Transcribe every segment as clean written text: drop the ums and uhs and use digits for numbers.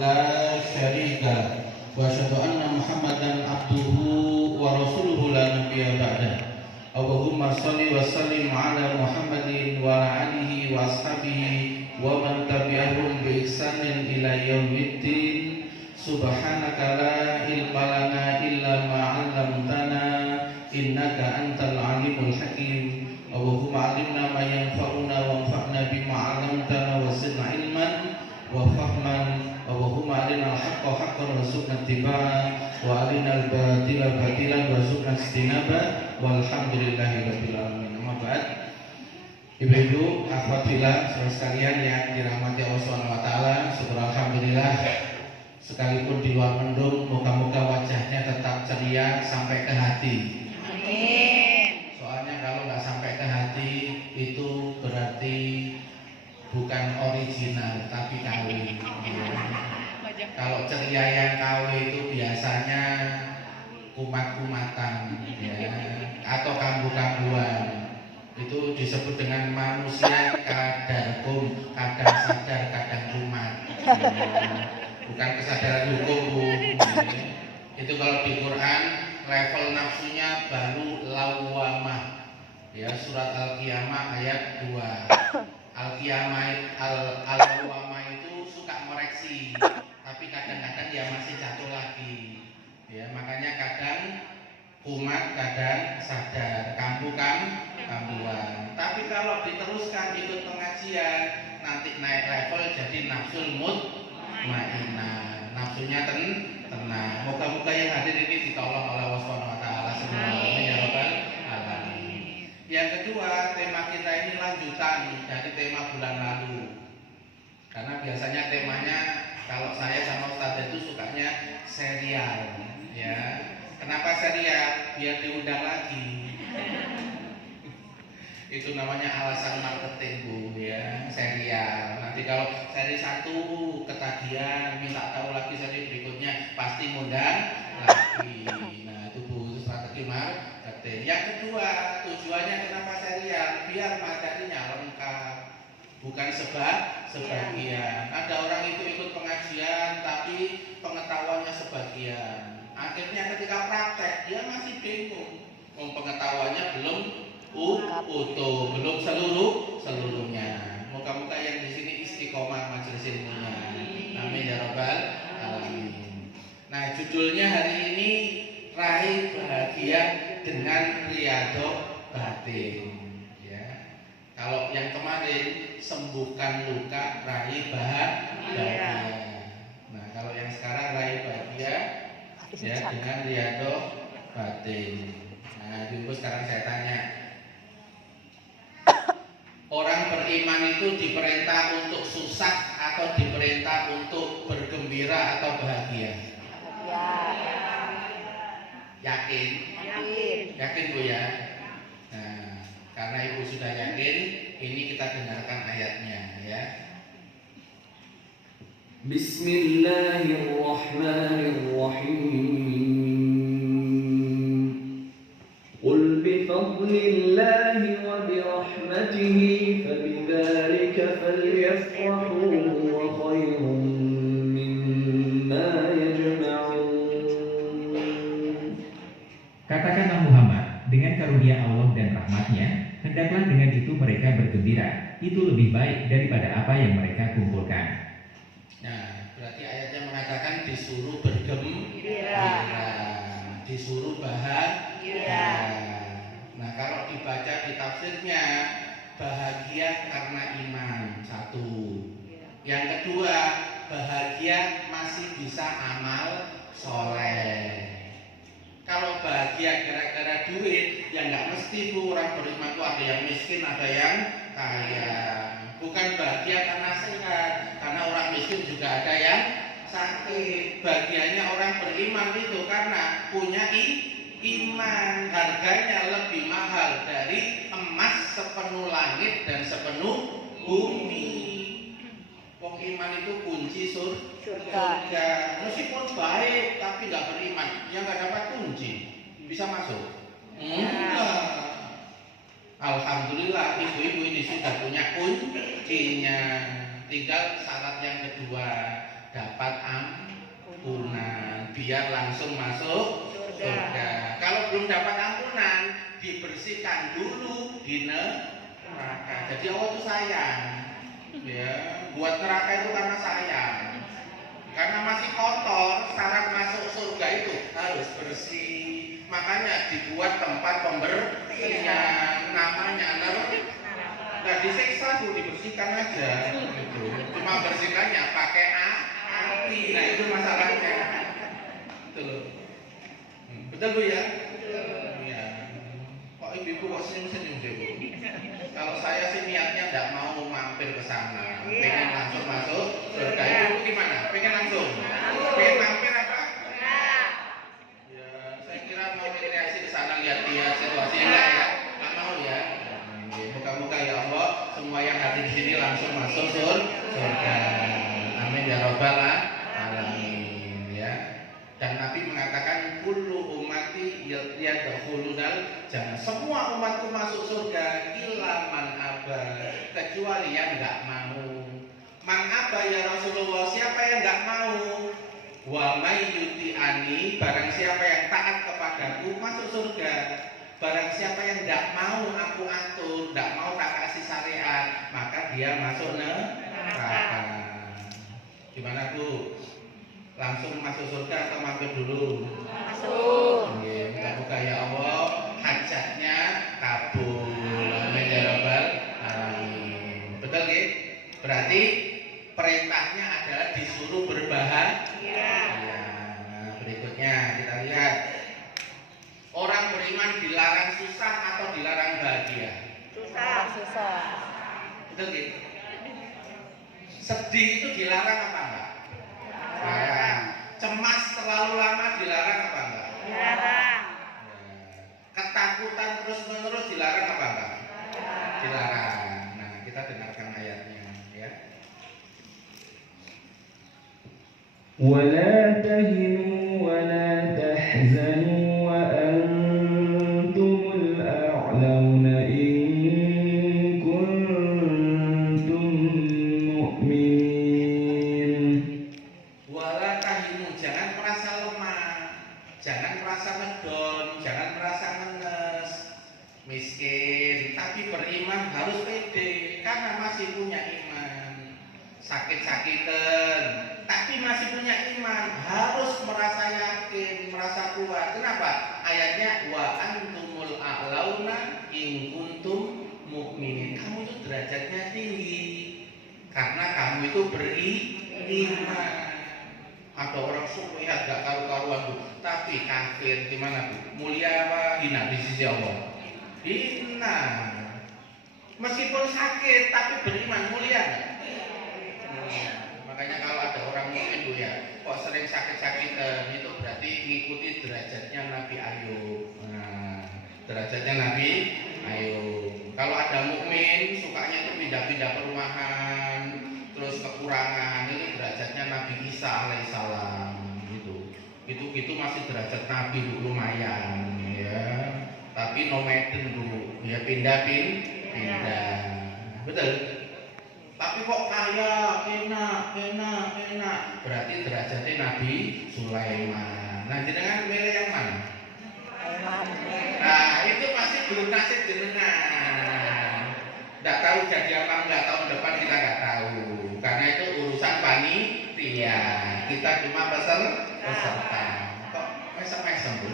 لا شريك له وأشهد أن محمدا عبده ورسوله لا نبي بعده اللهم صل وسلم على محمد وعلى آله وأصحابه ومن تبعهم بإحسان إلى يوم الدين سبحانك لا علم لنا إلا ما علمتنا إنك أنت العليم الحكيم اللهم علمنا ما ينفعنا وانفعنا بما علمتنا وزدنا علما وفهما اللهم أرنا الحق حقا وارزقنا اتباعه وأرنا الباطل باطلا وارزقنا اجتنابه walhamdulillahi rabbil alamin. Amma ba'd. Ibu-ibu, akhwat fillah, saudara sekalian yang dirahmati Allah Subhanahu wa taala, syukur alhamdulillah sekalipun di luar mendung, moga-moga wajahnya tetap ceria sampai ke hati. Amin. Soalnya kalau nggak sampai ke hati itu berarti bukan original tapi KW. Kalau ceria yang KW itu biasanya kumat-kumatan ya, atau kambuh-kambuhan. Itu disebut dengan manusia kadang sadar kadang kumat ya. Bukan kesadaran hukum Bu. Itu kalau di Quran level nafsunya baru lawamah ya, surat Al-Qiyamah ayat 2. Al-Lawamah itu suka mereksi, tapi kadang-kadang ya masih jatuh lagi. Ya, makanya kadang kumat, kadang sadar, kambuhan. Tapi kalau diteruskan ikut pengajian, nanti naik level jadi nafsul mutmainnah, nafsunya tenang. Moga-moga yang hadir ini ditolong oleh Allah Subhanahu wa taala semuanya ya rabbal alamin. Yang kedua, tema kita ini lanjutan dari tema bulan lalu. Karena biasanya temanya kalau saya sama Ustaz itu sukanya serial. Ya, kenapa serial? Biar diundang lagi. Itu namanya alasan marketing Bu ya, serial. Nanti kalau seri 1 ketagihan, minta tahu lagi seri berikutnya, pasti ngundang lagi. Nah itu Bu, strategi marketing. Yang kedua, tujuannya kenapa serial? Biar materinya lengkap, bukan sebagian. Ada orang itu ikut pengajian tapi pengetahuannya sebagian. Akhirnya ketika praktek dia masih bingung, pengetahuannya belum utuh, belum seluruhnya. Moga-moga yang di sini istiqomah majelis ilmunya. Amin ya rabbal alamin. Nah, judulnya hari ini raih bahagia dengan riyadhah batin. Ya. Kalau yang kemarin sembuhkan luka, raih bahagia. Nah, kalau yang sekarang raih bahagia ya dengan riyadhah batin. Nah, dulu sekarang saya tanya, orang beriman itu diperintah untuk susah atau diperintah untuk bergembira atau bahagia? Yakin? Yakin Bu ya? Nah, karena Ibu sudah yakin, ini kita dengarkan ayatnya ya. Bismillahirrahmanirrahim. Qul bifadlillahi wa birahmatihi fabidzalika falyafrahu wa khairun mimma yajma'un. Katakanlah Muhammad, dengan karunia Allah dan rahmatnya, hendaklah dengan itu mereka bergembira. Itu lebih baik daripada apa yang mereka kumpulkan. Nah, berarti ayatnya mengatakan disuruh bergembira, disuruh bahagia. Nah, kalau dibaca di tafsirnya, bahagia karena iman, satu. Yang kedua, bahagia masih bisa amal soleh. Kalau bahagia gara-gara duit, ya nggak mesti Bu. Orang beriman itu ada yang miskin, ada yang kaya. Bukan bahagia karena sehat, karena orang miskin juga ada yang sakit. Bahagianya orang beriman itu karena punya iman. Harganya lebih mahal dari emas sepenuh langit dan sepenuh bumi. Wong iman itu kunci surga. Meskipun baik tapi nggak beriman, ya nggak dapat kunci. Bisa masuk? Enggak. Alhamdulillah ibu-ibu ini sudah punya kuncinya. Tinggal syarat yang kedua, dapat biar langsung masuk surga. Kalau belum dapat ampunan, dibersihkan dulu di neraka. Jadi Allah itu sayang, ya, buat neraka itu karena sayang. Karena masih kotor, syarat masuk surga itu harus bersih. Makanya dibuat tempat pembersihan, namanya neraka. Nah, disiksa tuh, dibersihkan aja gitu. Cuma bersihkannya pakai api. Nah, itu masalahnya. Betul loh. Betul Bu ya? Iya. Kok ibu kok senyum-senyum sih Bu? Kalau saya sih niatnya tidak mau mampir ke sana, pengen langsung masuk surga. Ibu gimana? Pengen langsung? Pengen mampir apa? Ya, saya kira mau rekreasi ke sana, lihat-lihat situasi, enggak ya? Nggak mau ya? Moga-moga ya Allah, semua yang hadir di sini langsung masuk surga. Amin ya robbal alamin ya. Dan Nabi mengatakan kullu ummati yadkhulunal jannah. Semua umatku masuk surga illa man aba, kecuali yang enggak mau. Man aba ya Rasulullah, siapa yang enggak mau? Wa may yuti'ani, barang siapa yang taat kepadaku masuk surga. Barang siapa yang enggak mau aku atur, enggak mau tak kasih syariat, maka dia masuk neraka. Gimana Bu? Langsung masuk surga atau mampir dulu? Masuk. Mudah-mudahan ya Allah hajatnya kabul. Amin ya rabbal alamin. Betul nggih? Berarti perintahnya adalah disuruh berbahagia. Ya. Nah, berikutnya kita lihat. Orang beriman dilarang susah atau dilarang bahagia? Susah. Betul nggih? Sedih itu dilarang apa enggak? Dilarang. Cemas terlalu lama dilarang apa enggak? Dilarang. Ketakutan terus-menerus dilarang apa enggak? Dilarang. Nah, kita dengarkan ayatnya ya. ولا تهنوا ولا تحزنوا وأنتم الأعلون إن كنتم مؤمنين. Wala tahinu, jangan merasa lemah, jangan merasa ngedon, jangan merasa ngenes, miskin, tapi beriman harus pede karena masih punya iman. Sakit-sakitan, tapi masih punya iman, harus merasa yakin, merasa kuat. Kenapa? Ayatnya wa antumul a'launa in kuntum mukminin. Kamu itu derajatnya tinggi karena kamu itu beriman. Ada orang sulihat gak karu-karuan Bu, tapi kafir gimana Bu? Mulia apa hina di sisi Allah? Hina. Meskipun sakit tapi beriman, mulia gak? Makanya kalau ada orang mukmin Bu ya, kok sering sakit-sakitan, itu berarti ngikuti derajatnya Nabi Ayub. Nah, derajatnya Nabi Ayub. Kalau ada mukmin sukanya itu pindah-pindah perumahan, terus kekurangan, itu derajatnya Nabi Isa alaihissalam gitu. Itu masih derajat Nabi Bu, lumayan ya. Tapi nomaden Bu, ya pindah. Betul. Tapi kok kaya, enak, berarti derajatnya Nabi Sulaiman. Nah, jenengan milih yang mana? Nah, itu masih belum nasib jenengan. Nggak tahu jadi apa enggak tahun depan, kita nggak tahu. Karena itu urusan panitia. Kita cuma peserta. Kok mesem-mesem Bu?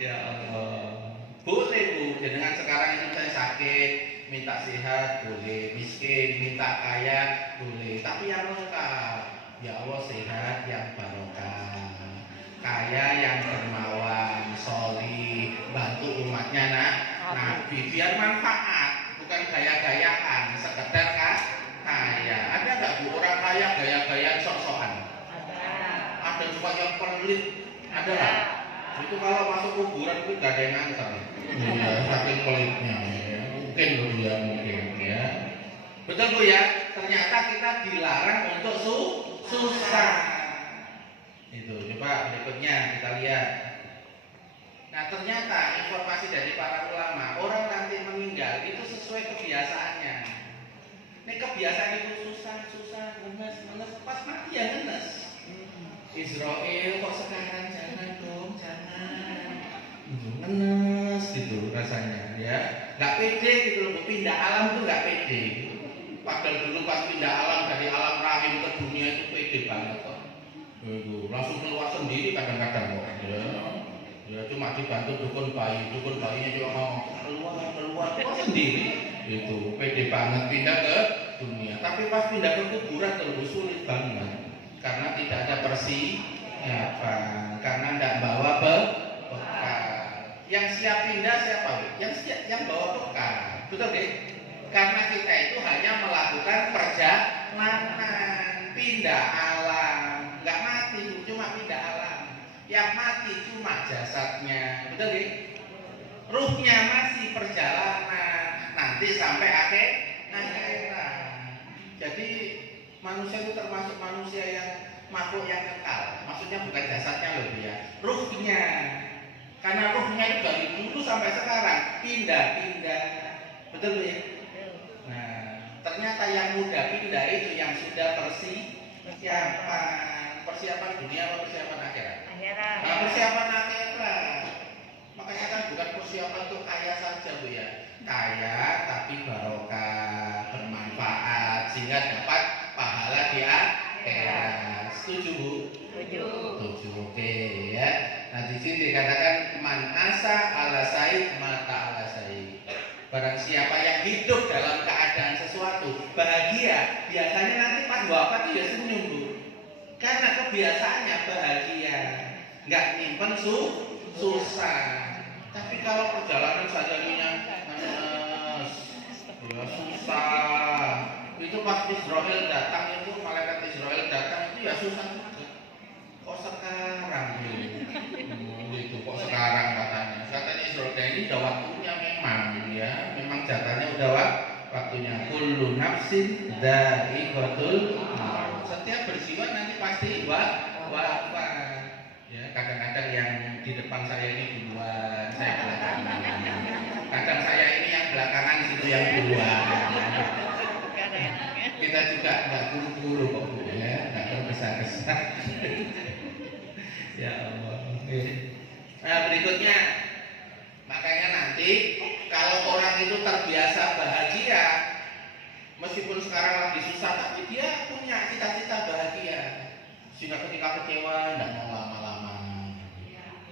Ya Allah. Boleh Bu, jenengan sekarang itu saya sakit, minta sehat boleh, miskin minta kaya boleh, tapi yang lengkap. Ya Allah, sehat yang barokah, kaya yang dermawan, solih, bantu umatnya Nabi, biar manfaat, bukan gaya-gayaan, sekedar kaya. Ada nggak Bu orang kaya gaya-gayaan sok-sokan? Ada juga yang pelit, ada lah. Itu kalau masuk kuburan itu gak ada yang nganter. Iya, saking pelitnya. Mungkin ya. Betul Bu ya, ternyata kita dilarang untuk susah. Itu coba berikutnya kita lihat. Nah, ternyata informasi dari para ulama, orang nanti meninggal itu sesuai kebiasaannya. Ini kebiasaan itu susah, ngenes, pas mati ya ngenes. Israel kok sekarang jangan dong, jangan. Ngenes gitu rasanya ya. Nggak pede gitu loh, pindah alam tuh nggak pede. Padahal dulu pas pindah alam dari alam rahim ke dunia itu pede banget kok. Langsung keluar sendiri kadang-kadang kok. Ya cuma dibantu dukun bayinya juga ngomong keluar sendiri. Itu pede banget pindah ke dunia. Tapi pas pindah ke kuburan terlalu sulit banget karena tidak ada persiapan, karena tidak bawa bekal. Yang siap pindah siapa? Yang bawa bekal, betul deh. Karena kita itu hanya melakukan perjalanan pindah alam, nggak mati, cuma pindah alam. Yang mati cuma jasadnya, betul deh. Ruhnya masih perjalanan, nanti sampai akhirat. Jadi manusia itu termasuk manusia yang makhluk yang kekal. Maksudnya bukan jasadnya loh ya, ruhnya. Karena ruhnya itu dari dulu sampai sekarang pindah-pindah, betul ya? Nah, ternyata yang mudah pindah itu yang sudah persiapan dunia atau persiapan akhirat? Akhirat. Nah, persiapan akhirat. Makanya kan bukan persiapan untuk kaya saja Bu ya. Kaya tapi barokah, bermanfaat sehingga dapat pahala di akhirat. Setuju Bu? Setuju. Oke ya. Nah di sini dikatakan man asa ala said mata ala said. Barang siapa yang hidup dalam keadaan sesuatu bahagia, biasanya nanti pas wafat itu ya senyum Bu. Karena kebiasaannya bahagia, nggak nyimpen susah. Tapi kalau perjalanan saja manis, ya susah. Itu pas Israel datang itu, malaikat Israel datang itu ya susah juga. Kok sekarang itu kok sekarang katanya Israel ini udah waktunya memang jatahnya udah waktunya. Kullu nafsin dha'iqatul maut. Setiap berjiwa nanti pasti wafat. Ya, kadang-kadang yang di depan saya ini duluan, saya belakangan. Kadang saya ini yang belakangan, situ yang duluan. Kita juga nggak buru-buru kok Bu ya, nggak tergesa-gesa. Ya Allah. Nah berikutnya, makanya nanti kalau orang itu terbiasa bahagia, meskipun sekarang lagi susah, tapi dia punya cita-cita bahagia. Sehingga ketika kecewa tidak mau lama-lama.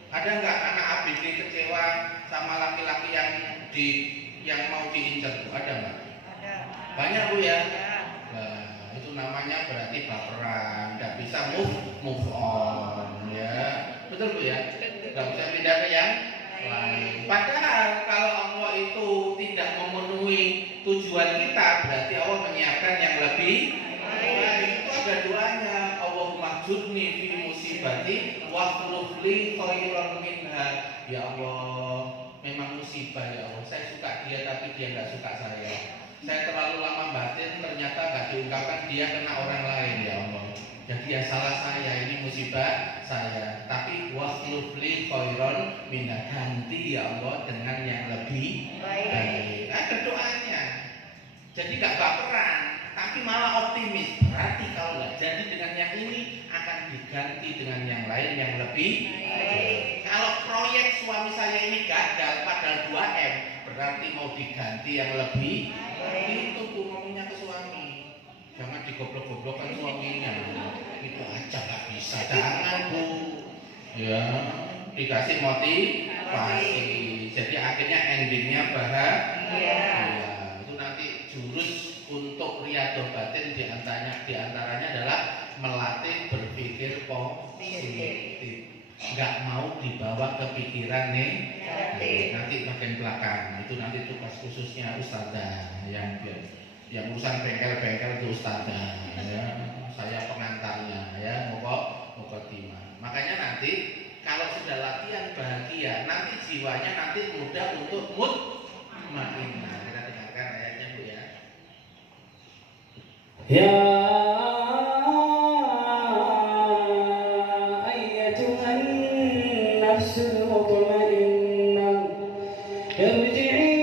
Ada nggak anak ABG kecewa sama laki-laki yang mau diincar Bu? Ada nggak? Ada. Banyak Bu ya. Nah, itu namanya berarti baperan, nggak bisa move on ya. Betul Bu ya? Nggak bisa pindah ke yang lain. Padahal kalau Allah itu tidak memenuhi tujuan kita, berarti Allah menyiapkan yang lebih baik. Itu ada doanya. Mahjudni fi musibati wa khulufli khairan minha. Ya Allah, memang musibah ya Allah. Saya suka dia tapi dia nggak suka saya. Saya terlalu lama batin, ternyata nggak diungkapkan, dia kena orang lain ya Allah. Jadi ya salah saya, ini musibah saya. Tapi wa khulufli khairan minha, ganti ya Allah dengan yang lebih baik. Ada doanya. Jadi nggak baperan, tapi malah optimis. Berarti kalau nggak jadi dengan yang ini, akan diganti dengan yang lain yang lebih baik. Kalau proyek suami saya ini gagal padahal 2M, berarti mau diganti yang lebih baik. Itu Bu ngomongnya ke suami. Jangan digoblok-goblokkan suaminya. Itu aja nggak bisa. Jangan Bu. Ya, dikasih motivasi. Jadi akhirnya endingnya bahagia. Itu nanti jurus untuk riyadhah batin diantaranya adalah melatih berpikir positif, nggak mau dibawa ke pikiran negatif. Nanti bagian belakang itu nanti tugas khususnya ustadzah yang urusan bengkel-bengkel itu ustadzah ya. Saya pengantarnya ya, mukadimah. Makanya nanti kalau sudah latihan bahagia, nanti jiwanya nanti mudah untuk mutmainnah. Kita dengarkan ayatnya Bu ya. يا أيتها النفس المطمئنة ارجعي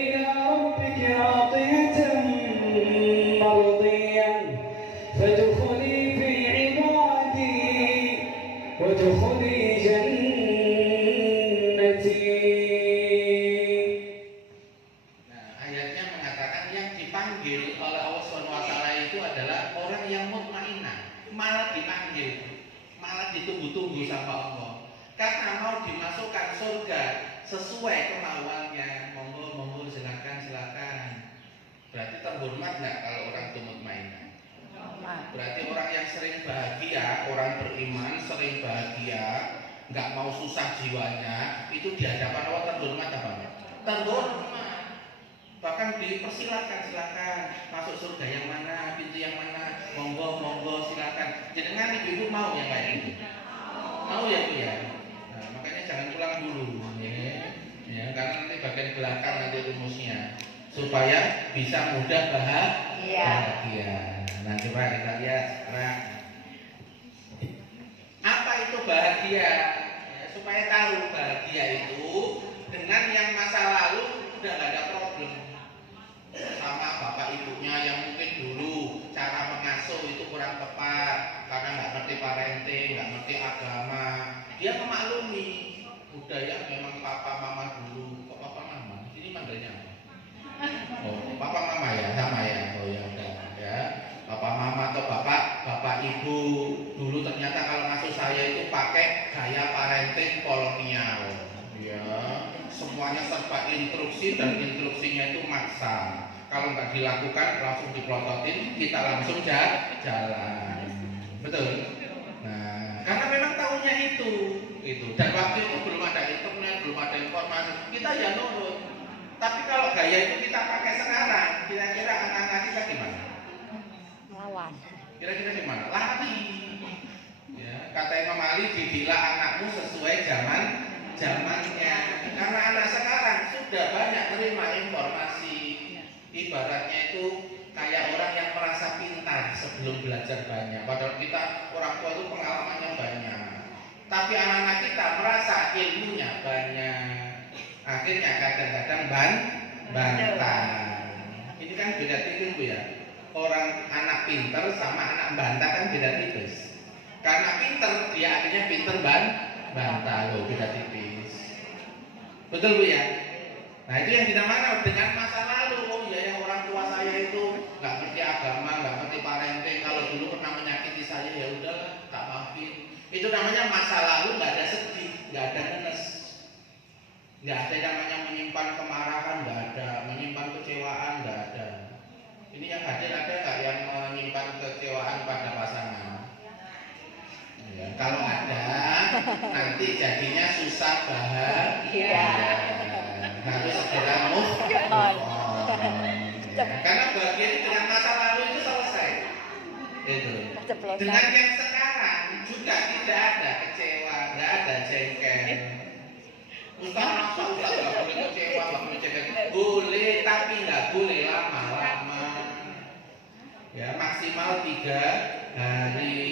إلى ربك راضية مرضية فادخلي في Allah SWT itu adalah orang yang mutmainah, malah dipanggil, malah ditunggu-tunggu sama Allah. Karena mau dimasukkan surga sesuai kemauannya, monggo silakan. Berarti terhormat nggak kalau orang itu mutmainah? Berarti orang yang sering bahagia, orang beriman sering bahagia, nggak mau susah jiwanya, itu di hadapan Allah terhormat apa enggak? Terhormat. Bahkan dipersilakan, silakan masuk surga yang mana, pintu yang mana, monggo silakan. Jenengan ibu mau yang kayak gitu? Mau ya Bu ya? Nah, makanya jangan pulang dulu, ya, karena nanti bagian belakang nanti rumusnya supaya bisa mudah bahagia. Nah, coba kita lihat sekarang. Apa itu bahagia? Ya, supaya tahu bahagia itu dengan yang masa lalu udah gak ada problem. Sama bapak ibunya yang mungkin dulu cara mengasuh itu kurang tepat karena nggak ngerti parenting, nggak ngerti agama, dia memaklumi. Udah ya, memang papa mama dulu. Kok papa mama? Ini manggilnya apa? Oh, papa mama ya, sama ya. Oh ya udah ya. Papa mama atau bapak ibu dulu ternyata kalau ngasuh saya itu pakai gaya parenting kolonial. Ya, semuanya serba instruksi dan instruksinya itu maksa. Kalau nggak dilakukan langsung dipelototin, kita langsung jalan. Betul. Nah, karena memang tahunya itu. Dan waktu itu belum ada internet, belum ada informasi, kita ya nurut. Tapi kalau gaya itu kita pakai sekarang, kira-kira anak-anak kita gimana? Lawan. Kira-kira gimana? Lari. Ya, kata Imam Ali, didilah anakmu sesuai zamannya. Karena anak sekarang sudah banyak terima informasi. Ibaratnya itu kayak orang yang merasa pintar sebelum belajar banyak. Padahal kita orang tua itu pengalamannya banyak. Tapi anak-anak kita merasa ilmunya banyak. Akhirnya kadang-kadang bantah. Ini kan beda tipis Bu ya. Orang anak pintar sama anak bantah kan beda tipis. Karena pintar dia akhirnya pintar bantah loh, beda tipis. Betul Bu ya? Nah itu yang dinamakan dengan masa lalu. Oh ya, yang orang tua saya itu nggak ngerti agama, nggak ngerti parenting. Kalau dulu pernah menyakiti saya, ya udahlah, tak maafin. Itu namanya masa lalu, nggak ada sedih, nggak ada ngenes, nggak ada yang namanya menyimpan kemarahan, nggak ada menyimpan kecewaan, nggak ada. Ini yang hadir ada nggak yang menyimpan kecewaan pada pasangan? Ya, kalau ada, nanti jadinya susah bahagia. Harus segera move on. Ya. Karena bahagia itu dengan masa lalu itu selesai. Itu. Dengan yang sekarang juga tidak ada kecewa, tidak ada jengkel. Ustaz nggak boleh kecewa, nggak boleh jengkel. Boleh, tapi nggak boleh lama-lama. Ya, maksimal 3 hari.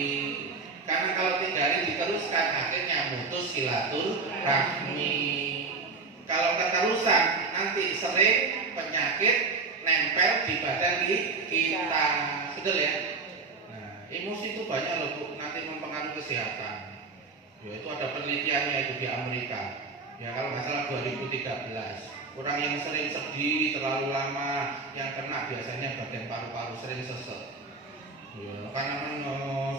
Karena kalau 3 hari diteruskan akhirnya mutus silaturahmi. Kalau keterusan nanti sering penyakit nempel di badan kita, betul ya? Nah, emosi itu banyak loh Bu, nanti mempengaruhi kesehatan. Ya, itu ada penelitiannya itu di Amerika. Ya kalau nggak salah 2013. Orang yang sering sedih terlalu lama, yang kena biasanya bagian paru-paru sering sesek. Ya, karena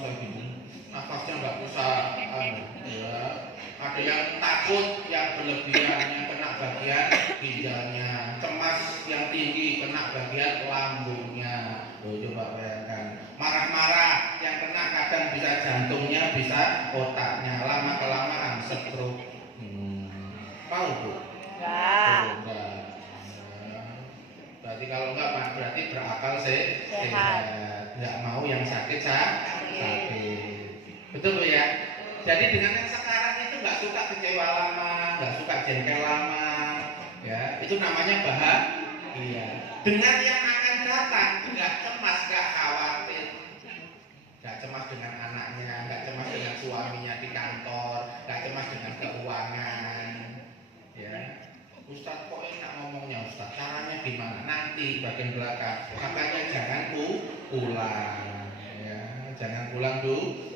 saya bingung, nafasnya nggak bisa. Ya, ada yang takut yang berlebihan, yang kena bagian ginjalnya, cemas yang tinggi kena bagian lambungnya. Coba bayangkan, marah-marah yang kena kadang bisa jantungnya, bisa otaknya, lama kelamaan stroke. Mau Bu? Enggak. Berarti kalau enggak berarti berakal sehat. Enggak mau yang sakit. Betul Bu ya? Jadi dengan yang sekarang itu nggak suka kecewa lama, nggak suka jengkel lama, ya itu namanya bahagia. Dengan yang akan datang nggak cemas, nggak khawatir, nggak cemas dengan anaknya, nggak cemas dengan suaminya di kantor, nggak cemas dengan keuangan. Ya, Ustadz kok enak ngomongnya Ustadz, caranya gimana? Nanti bagian belakang, makanya jangan pulang, ya jangan pulang dulu.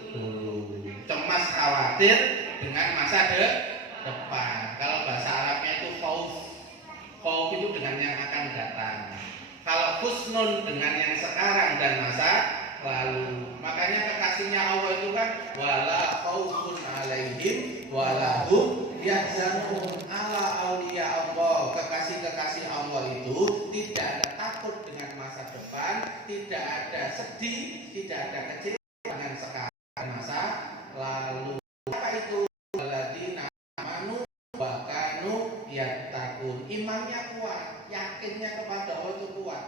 Cemas khawatir dengan masa depan. Kalau bahasa Arabnya itu khauf. Khauf itu dengan yang akan datang. Kalau husnun dengan yang sekarang dan masa lalu. Makanya kekasihnya Allah itu kan wala khaufun alaihim wala hum yahzanun. Ala auliya Allah, kekasih-kekasih Allah itu tidak ada takut dengan masa depan, tidak ada sedih, tidak ada kecewa dengan sekarang dan masa lalu. Apa itu? Alladzina amanu wa kanu yattaqun. Imannya kuat, yakinnya kepada Allah itu kuat.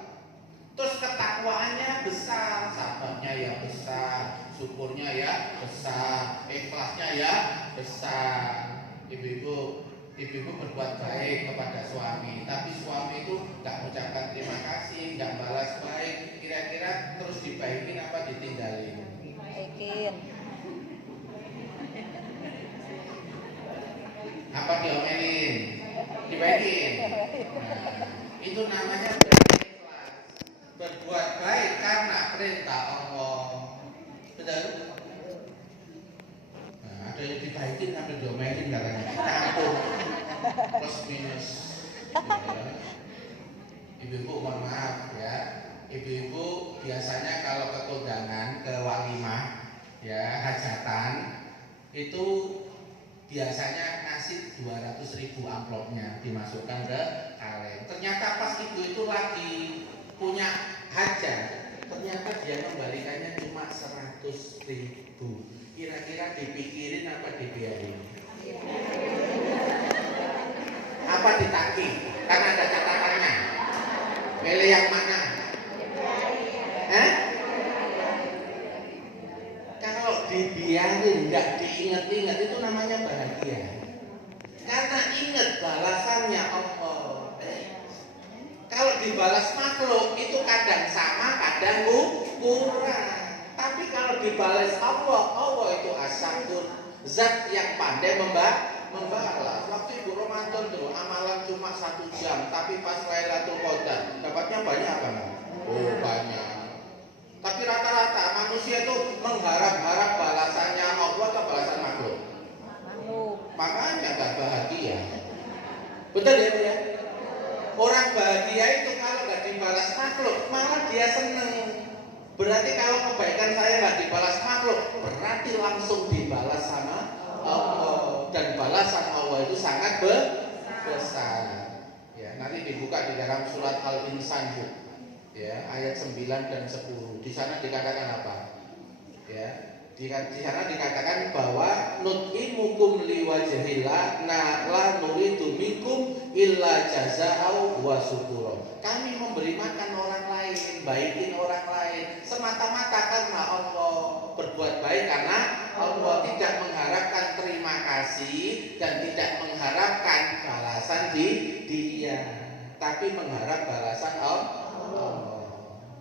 Terus ketakwaannya besar, sabarnya ya besar, syukurnya ya besar, ikhlasnya ya besar. Ibu-ibu berbuat baik kepada suami, tapi suami itu nggak mengucapkan terima kasih, nggak balas baik. Kira-kira terus dibaikin apa ditinggalin? Baikin. Apa diomelin? Dibaikin. Nah, itu namanya berbuat baik karena perintah Allah. Betul? Nah, ada yang dibaikin, ada yang diomelin katanya. Campur plus minus. Ya. Ibu-ibu mohon maaf ya. Ibu-ibu biasanya kalau ke kondangan, ke walimah, ya hajatan itu biasanya ngasih 200.000 amplopnya dimasukkan ke kaleng. Ternyata pas ibu itu lagi punya hajat, ternyata dia membalikannya cuma 100.000. Kira-kira dipikirin apa dibiarin? Apa ditagih? Karena ada catatannya. Milih yang mana? Kalau dibiarin, nggak diingat-ingat itu namanya bahagia. Karena ingat balasannya Allah. Kalau dibalas makhluk itu kadang sama, kadang kurang. Tapi kalau dibalas Allah, Allah itu asyakur, zat yang pandai membalas. Waktu Ibu Ramadan dulu amalan cuma 1 jam, tapi pas Lailatul Qadar dapatnya banyak apa? Oh banyak. Tapi rata-rata manusia itu mengharap-harap balasannya Allah atau balasan makhluk. Makanya gak bahagia. Betul ya Bu ya? Orang bahagia itu kalau gak dibalas makhluk malah dia seneng. Berarti kalau kebaikan saya gak dibalas makhluk, berarti langsung dibalas sama Allah. Dan balasan Allah itu sangat besar. Ya, nanti dibuka di dalam surat Al-Insan Bu. Ya, ayat 9 dan 10. Di sana dikatakan apa? Ya, di sana dikatakan bahwa nut'imukum liwajhillah la nuridu minkum illa jazaa'u wa syukura. Kami memberi makan orang lain, baikin orang lain semata-mata karena Allah, berbuat baik karena Allah, tidak mengharapkan terima kasih dan tidak mengharapkan balasan dia, tapi mengharap balasan Allah.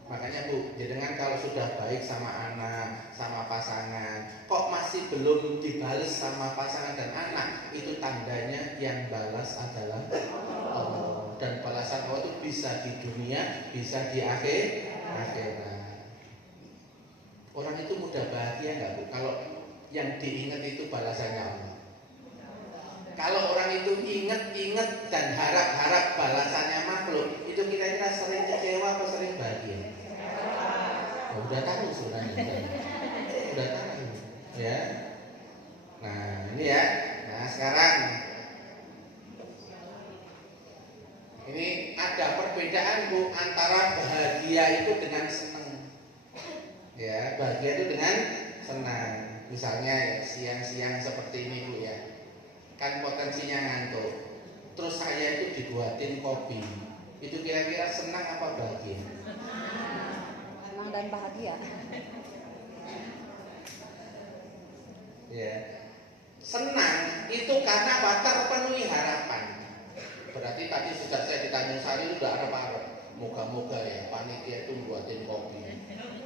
Makanya Bu, jenengan kalau sudah baik sama anak, sama pasangan, kok masih belum dibales sama pasangan dan anak, itu tandanya yang balas adalah Allah. Dan balasan Allah itu bisa di dunia, bisa di akhirat. Orang itu mudah bahagia nggak Bu? Kalau yang diingat itu balasannya Allah. Kalau orang itu ingat dan harap-harap balasannya makhluk, itu kira-kira sering kecewa atau sering bahagia? Oh, udah tahu sebenarnya, udah tahu, ya. Nah ini ya. Nah sekarang ini ada perbedaan Bu antara bahagia itu dengan senang. Ya, bahagia itu dengan senang. Misalnya ya, siang-siang seperti ini Bu ya. Kan potensinya ngantuk. Terus saya itu dibuatin kopi. Itu kira-kira senang apa bahagia? Senang dan bahagia. Ya. Senang itu karena apa? Terpenuhi harapan. Berarti tadi sejak saya di Tanjung Sari itu udah harap-harap. Moga-moga ya panitia itu buatin kopi.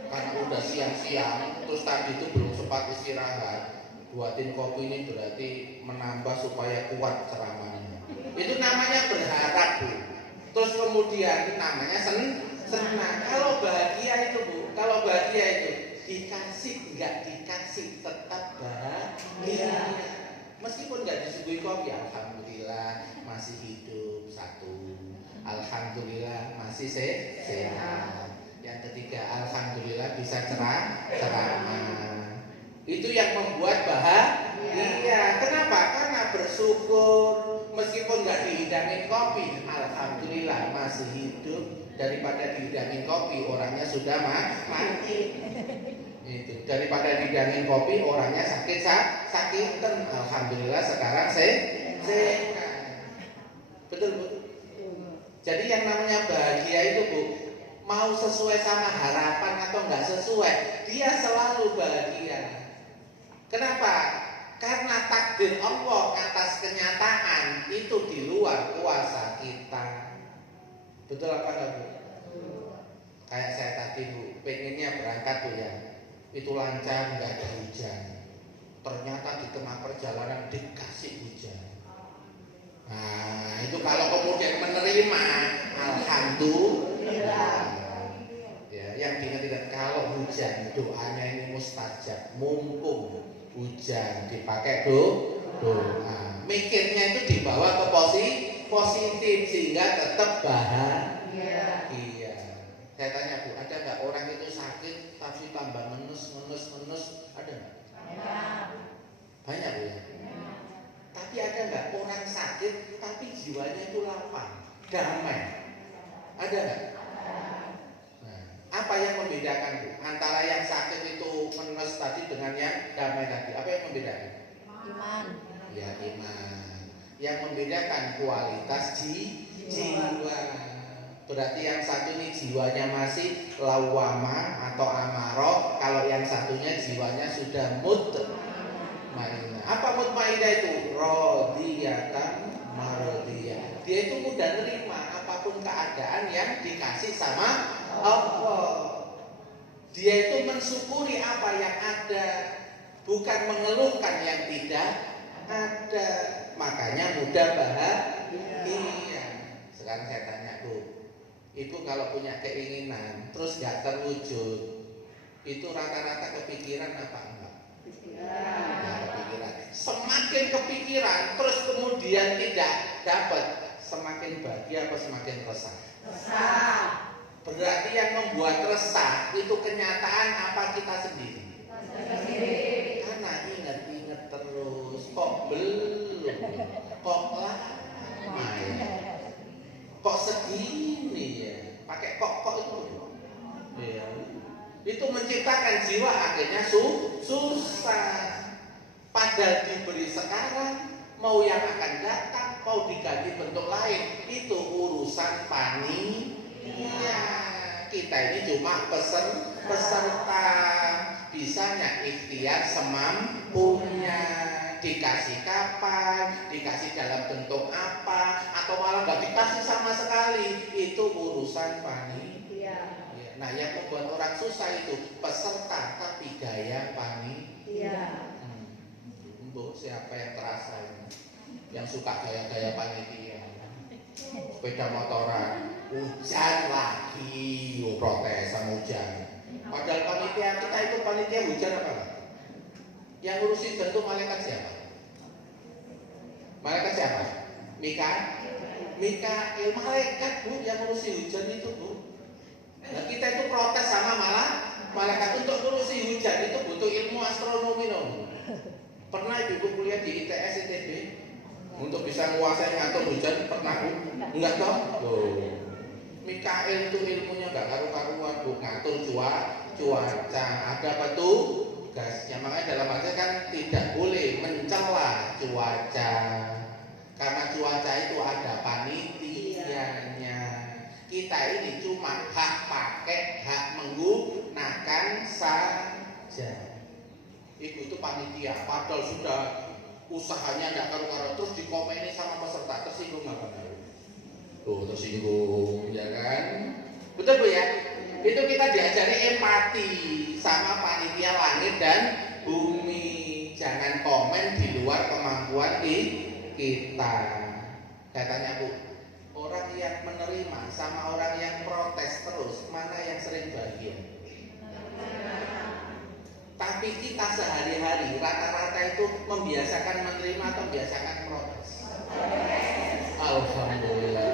Karena udah siang-siang, terus tadi itu belum sempat istirahat. Buatin kopi ini berarti menambah supaya kuat ceramahnya. Itu namanya berharap Bu. Terus kemudian namanya senang. Kalau bahagia itu Bu, kalau bahagia itu dikasih nggak dikasih tetap bahagia. Meskipun nggak disuguhi kopi, alhamdulillah masih hidup satu. Alhamdulillah masih sehat. Yang ketiga, alhamdulillah bisa ceramah. Itu yang membuat bahagia. Kenapa? Karena bersyukur. Meskipun nggak dihidangin kopi, alhamdulillah masih hidup. Daripada dihidangin kopi, orangnya sudah mati. Itu daripada dihidangin kopi, orangnya sakitan. Alhamdulillah sekarang sehat. Betul Bu. Jadi yang namanya bahagia itu Bu, mau sesuai sama harapan atau nggak sesuai, dia selalu bahagia. Kenapa? Karena takdir Allah atas kenyataan itu di luar kuasa kita. Betul apa enggak Bu? Kayak saya tadi Bu, pengennya berangkat Bu ya, itu lancar nggak ada hujan. Ternyata di tengah perjalanan dikasih hujan. Nah itu kalau kemudian menerima, alhamdulillah. Ya, yang diingat kalau hujan doanya ini mustajab, mumpung hujan dipakai doa. Mikirnya itu dibawa ke positif sehingga tetap bahagia. Iya. Saya tanya Bu, ada nggak orang itu sakit tapi tambah menus? Ada nggak? Banyak Bu ya. Tapi ada nggak orang sakit tapi jiwanya itu lapang, damai? Ada nggak? Nah, apa yang membedakan Bu antara yang sakit itu menes tadi dengan yang damai tadi? Apa yang membedakan? Iman. Ya iman. Yang membedakan kualitas jiwa. Berarti yang satu ini jiwanya masih lawama atau amaro, kalau yang satunya jiwanya sudah mutmainah. Apa mutmainah itu? Rodiyatan marodiyah. Dia itu mudah nerima apapun keadaan yang dikasih sama Allah. Dia itu mensyukuri apa yang ada, bukan mengeluhkan yang tidak ada. Makanya mudah bahagia. Sekarang saya tanya Bu, Ibu kalau punya keinginan terus gak terwujud, itu rata-rata kepikiran apa enggak? Ya, kepikiran. Semakin kepikiran terus kemudian tidak dapat, semakin bahagia apa semakin resah? Resah. Berarti yang membuat resah itu kenyataan apa kita sendiri? Karena ingat-ingat terus, kok belum, kok lama ya, kok segini ya, pakai kok itu ya. Itu menciptakan jiwa akhirnya susah. Padahal diberi sekarang, mau yang akan datang, mau diganti bentuk lain, itu urusan panitia. Kita ini cuma peserta. Bisanya ikhtiar semampunya. Dikasih kapan, dikasih dalam bentuk apa, atau malah nggak dikasih sama sekali, itu urusan panitia. Nah yang membuat orang susah itu peserta tapi gaya panitia. Bu, siapa yang terasa ini? Yang suka gaya-gaya panitia? Sepeda motoran, hujan lagi, protes sama hujan. Padahal panitia kita itu panitia hujan apa enggak? Yang ngurusin bentuk malaikat siapa? Malaikat siapa? Mikail malaikat Bu yang ngurusi hujan itu Bu. Nah kita itu protes sama malaikat untuk ngurusi hujan itu butuh ilmu astronomi dong. Pernah Ibu kuliah di ITS ITB untuk bisa menguasai ngatur hujan? Pernah Bu? Enggak toh? Loh. Mikail itu ilmunya enggak karu-karuan Bu, ngatur cuaca. Ada apa tuh? Gasnya. Makanya dalam arti kan tidak boleh mencela cuaca, karena cuaca itu ada panitianya. Kita ini cuma hak pakai, hak menggunakan saja. Itu panitia, padahal sudah usahanya nggak karu-karu, terus dikomeni sama peserta, tersinggung apa? Tuh tersinggung, ya kan? Betul Bu ya? Itu kita diajari empati sama panitia langit dan bumi. Jangan komen di luar kemampuan kita. Saya tanya Bu, orang yang menerima sama orang yang protes terus, mana yang sering bahagia? Tapi kita sehari-hari rata-rata itu membiasakan menerima atau membiasakan protes? Alhamdulillah.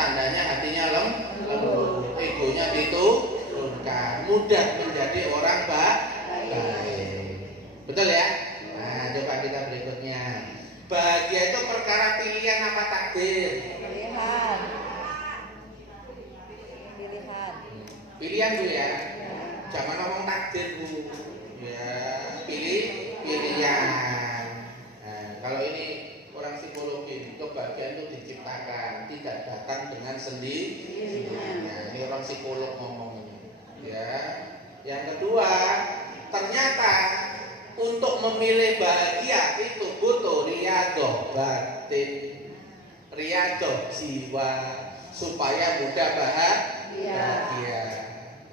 tandanya hatinya lembut, egonya diturunkan, mudah menjadi orang baik. Betul ya? Nah, coba kita berikutnya. Bahagia itu perkara pilihan apa takdir? Pilihan. Pilihan. Pilihan Bu ya. Jangan ngomong takdir Bu. Ya, pilihan. Nah, kalau ini orang psikologi, kebahagiaan itu diciptakan, tidak datang dengan sendirinya. Ini orang psikolog ngomong ini. Ya. Yang kedua, ternyata untuk memilih bahagia itu butuh riyadhah batin, riyadhah jiwa supaya mudah bahagia.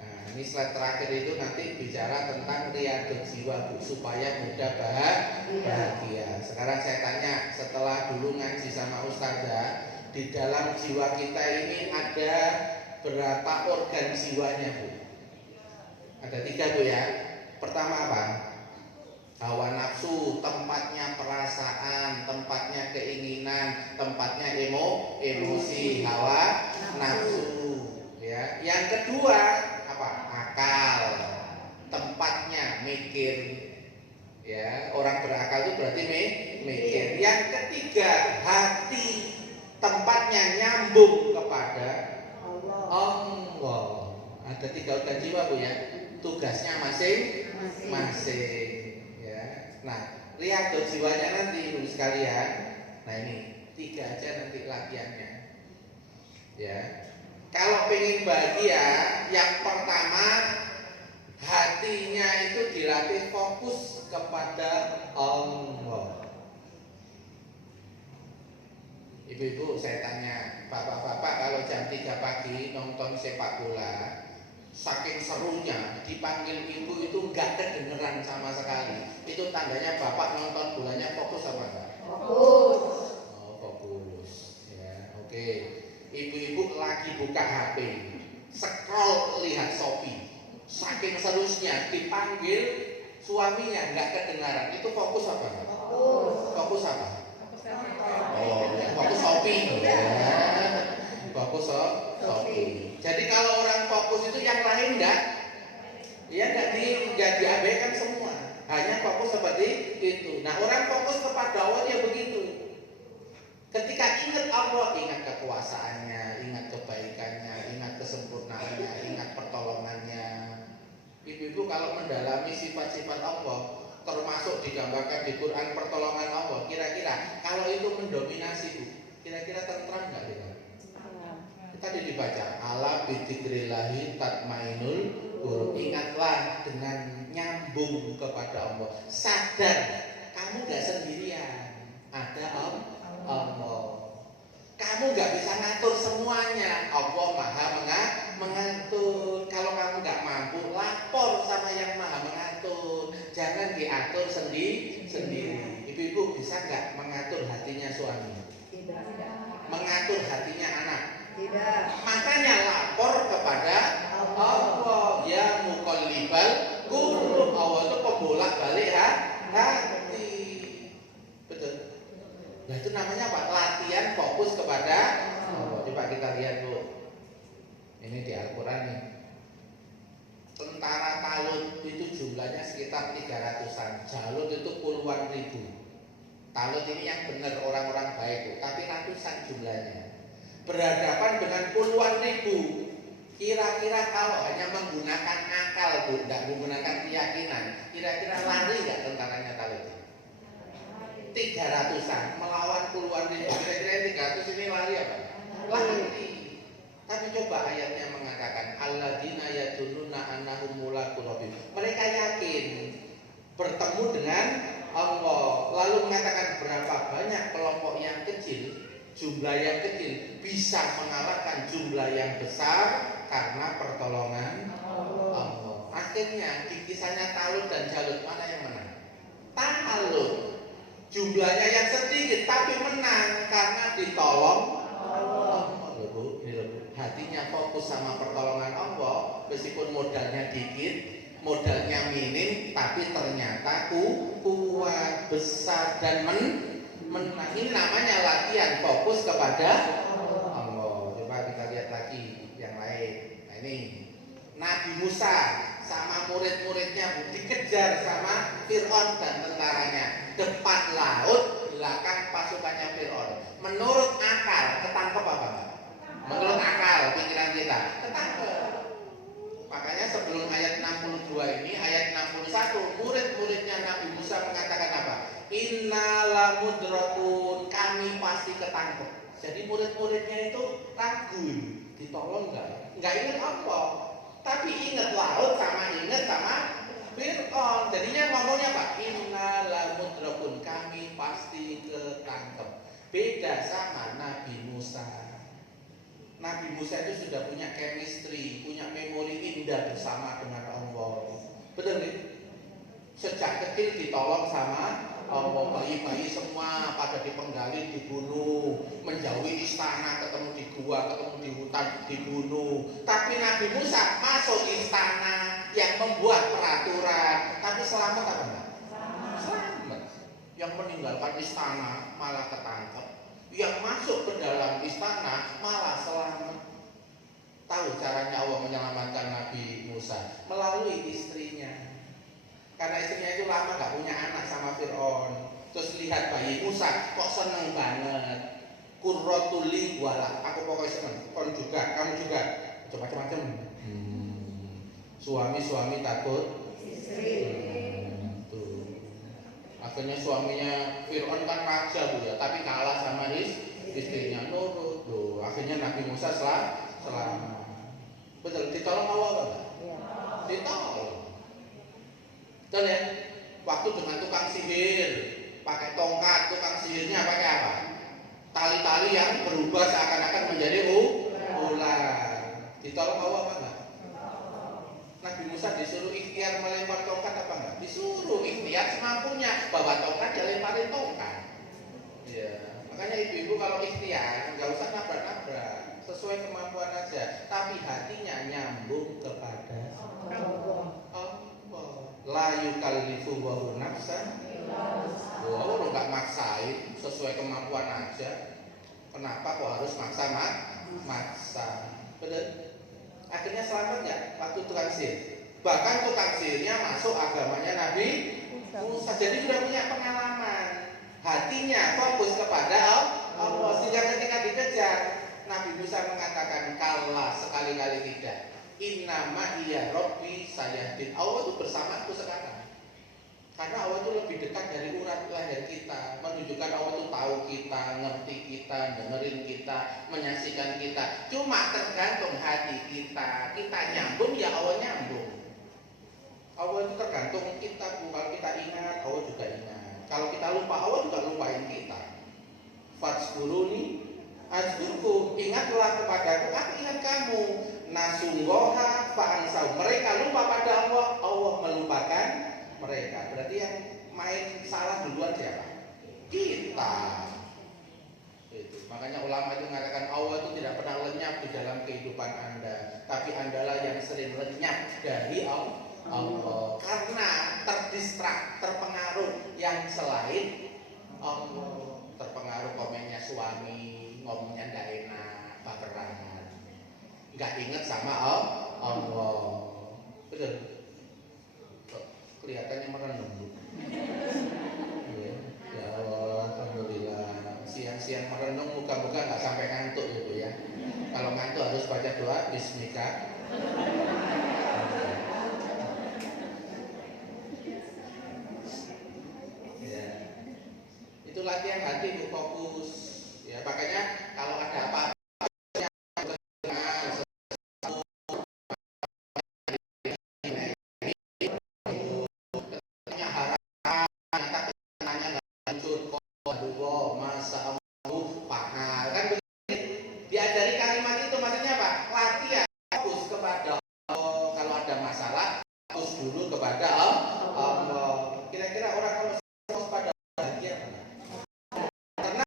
Nah, ini slide terakhir itu nanti bicara tentang riyadhah jiwa Bu, supaya mudah bahagia. Sekarang saya tanya, setelah dulu ngaji sama Ustazah, di dalam jiwa kita ini ada berapa organ jiwanya Bu? Ada 3 Bu ya. Pertama apa? Hawa nafsu, tempatnya perasaan, tempatnya keinginan, tempatnya emosi, hawa nafsu. Ya. Yang kedua apa? Akal, tempatnya mikir. Ya, orang berakal itu berarti mikir. Yang ketiga hati, tempatnya nyambung kepada Allah. Ada 3 organ jiwa Bu ya. Tugasnya masing-masing. Nah, lihat tuh jiwanya nanti Ibu sekalian. Nah ini 3 aja nanti latihannya. Ya, kalau pengen bahagia, yang pertama hatinya itu dilatih fokus kepada Allah. Ibu-ibu saya tanya, bapak-bapak kalau jam 3 pagi nonton sepak bola, saking serunya dipanggil ibu itu enggak kedengeran sama sekali. Itu tandanya bapak nonton bolanya fokus apa enggak? Fokus. Oh, fokus. Ya, oke. Ibu-ibu lagi buka HP, scroll lihat Shopee. Saking serusnya dipanggil suaminya enggak kedengaran. Itu fokus apa enggak? Fokus apa? Oh, fokus Shopee. Ya. Fokus Shopee. Jadi kalau orang fokus itu yang lain enggak diabaikan semua. Hanya fokus seperti itu. Nah, orang fokus kepada Allah ya begitu. Ketika ingat Allah, ingat kekuasaannya, ingat kebaikannya, ingat kesempurnaannya, ingat pertolongannya. Ibu-ibu kalau mendalami sifat-sifat Allah, termasuk digambarkan di Quran pertolongan Allah, kira-kira kalau itu mendominasi Bu, kira-kira tentram enggak dengan? Tadi dibaca ala bidzikrillahi tatmainul qulub. Ingatlah dengan nyambung kepada Allah. Sadar kamu gak sendirian, ada Allah. Kamu gak bisa ngatur semuanya, Allah maha mengatur. Kalau kamu gak mampu, lapor sama yang maha mengatur. Jangan diatur sendiri. Ibu-ibu bisa gak mengatur hatinya suami? Tidak. Mengatur hatinya anak? Tidak. Makanya lapor kepada Allah. Ya muqallibal qulub. Allah itu pembolak-balik hati. Betul. Nah itu namanya apa? Latihan fokus kepada Allah. Coba kita lihat dulu. Ini di Al-Quran nih. Tentara Talut itu jumlahnya sekitar 300-an. Jalut itu puluhan ribu. Talut ini yang benar orang-orang baik, tapi ratusan jumlahnya. Berhadapan dengan puluhan ribu. Kira-kira kalau hanya menggunakan akal Bu, tidak menggunakan keyakinan, kira-kira lari nggak tentaranya Talut? 300-an melawan puluhan ribu. Kira-kira 300 ini lari apa? Lari. Tapi coba ayatnya mengatakan alladzina yadununa annahum mulaqu rabbihim. Mereka yakin bertemu dengan Allah. Lalu mengatakan berapa banyak kelompok yang kecil, jumlah yang kecil bisa mengalahkan jumlah yang besar karena pertolongan Allah. Akhirnya di kisahnya Talut dan Jalut, mana yang menang? Talut. Jumlahnya yang sedikit tapi menang karena ditolong Allah. Bu, hatinya fokus sama pertolongan Allah, meskipun modalnya dikit, modalnya minim, tapi ternyata kuat, besar dan menang. Ini namanya latihan fokus kepada Allah. Coba ini Nabi Musa sama murid-muridnya dikejar sama Fir'aun dan tentaranya. Depan laut, belakang pasukannya Fir'aun. Menurut akal, ketangkep apa? Menurut akal, pikiran kita, ketangkep. Makanya sebelum ayat 62 ini, ayat 61, murid-muridnya Nabi Musa mengatakan apa? Inna lamudrakun, kami pasti ketangkep. Jadi murid-muridnya itu ragu, ditolong enggak? Enggak ingat apa? Tapi ingat laut sama ingat sama Fir'aun. Jadinya ngomongnya apa? Inna lamudrakun, kami pasti ketangkep. Beda sama Nabi Musa. Nabi Musa itu sudah punya chemistry, punya memori indah bersama dengan Allah. Betul nih? Sejak kecil ditolong sama Allah, bayi-bayi semua pada dipenggali, dibunuh, menjauhi istana, ketemu di gua, ketemu di hutan, dibunuh. Tapi Nabi Musa masuk istana yang membuat peraturan, tapi selamat apa enggak? Selamat. Yang meninggalkan istana malah ketangkep. Yang masuk ke dalam istana malah selamat. Tahu caranya Allah menyelamatkan Nabi Musa? Melalui istrinya. Karena istrinya itu lama gak punya anak sama Fir'aun. Terus lihat bayi Musa, kok seneng banget. Qurratuli wala, aku pokoknya seneng. Kon juga, kamu juga. Macam-macam. Suami-suami takut akhirnya suaminya Fir'aun kan raja Bu ya, tapi kalah sama istrinya, nurut tuh. Akhirnya Nabi Musa selamat. Betul, ditolong Allah kan? Ditolong. Betul ya? Waktu dengan tukang sihir, pakai tongkat, tukang sihirnya pakai apa? Tali-tali yang berubah seakan-akan menjadi ular. Ditolong Allah apa enggak? Nabi Musa disuruh ikhtiar melempar tongkat apa enggak? Disuruh ikhtiar semampunya, bawa tongkat dia lemparin tongkat. Ya, makanya ibu-ibu kalau ikhtiar enggak usah nabrak-nabrak, sesuai kemampuan aja, tapi hatinya nyambung kepada Allah. La yukallifu wa nafsan. Oh, enggak maksain, sesuai kemampuan aja. Kenapa kok harus maksa? Betul? Akhirnya selamat nggak waktu tukang sihir? Bahkan tukang sihirnya masuk agamanya Nabi Musa. Jadi sudah punya pengalaman. Hatinya fokus kepada Allah. Sehingga ketika dikejar, Nabi Musa mengatakan kalla, sekali-kali tidak. Innama iya Robbi sayahdin. Allah itu bersamaku sekarang. Karena Allah itu lebih dekat dari urat leher kita, menunjukkan Allah itu tahu kita, ngerti kita, dengerin kita, menyaksikan kita. Cuma tergantung hati kita. Kita nyambung ya Allah nyambung. Allah itu tergantung kita. Kalau kita ingat, Allah juga ingat. Kalau kita lupa, Allah juga lupain kita. Fadzkuruni azkurku, ingatlah kepadaku, aku ingat kamu. Nasunggoha fa'ansau, mereka lupa pada Allah, Allah melupakan mereka. Berarti yang main salah duluan siapa? Kita. Itu. Makanya ulama itu mengatakan Allah itu tidak pernah lenyap di dalam kehidupan Anda, tapi Andalah yang sering lenyap dari Allah. Karena terdistrak, terpengaruh yang selain Allah. Terpengaruh komennya suami, ngomongnya nggak enak, baperan, nggak inget sama Allah. Betul. Kelihatannya merenung Bu. Ya Allah, alhamdulillah. Siang-siang merenung, muka-muka nggak sampai ngantuk ya Bu ya. Kalau ngantuk harus baca doa Bismika. Ya. Itu latihan hati Bu, fokus. Ya makanya kalau ada apa-apa diajari kalimat itu, maksudnya apa? Latihan fokus kepada Allah. Kalau ada masalah, fokus dulu kepada Allah. Kira-kira orang kalau fokus pada bahagia mana? Karena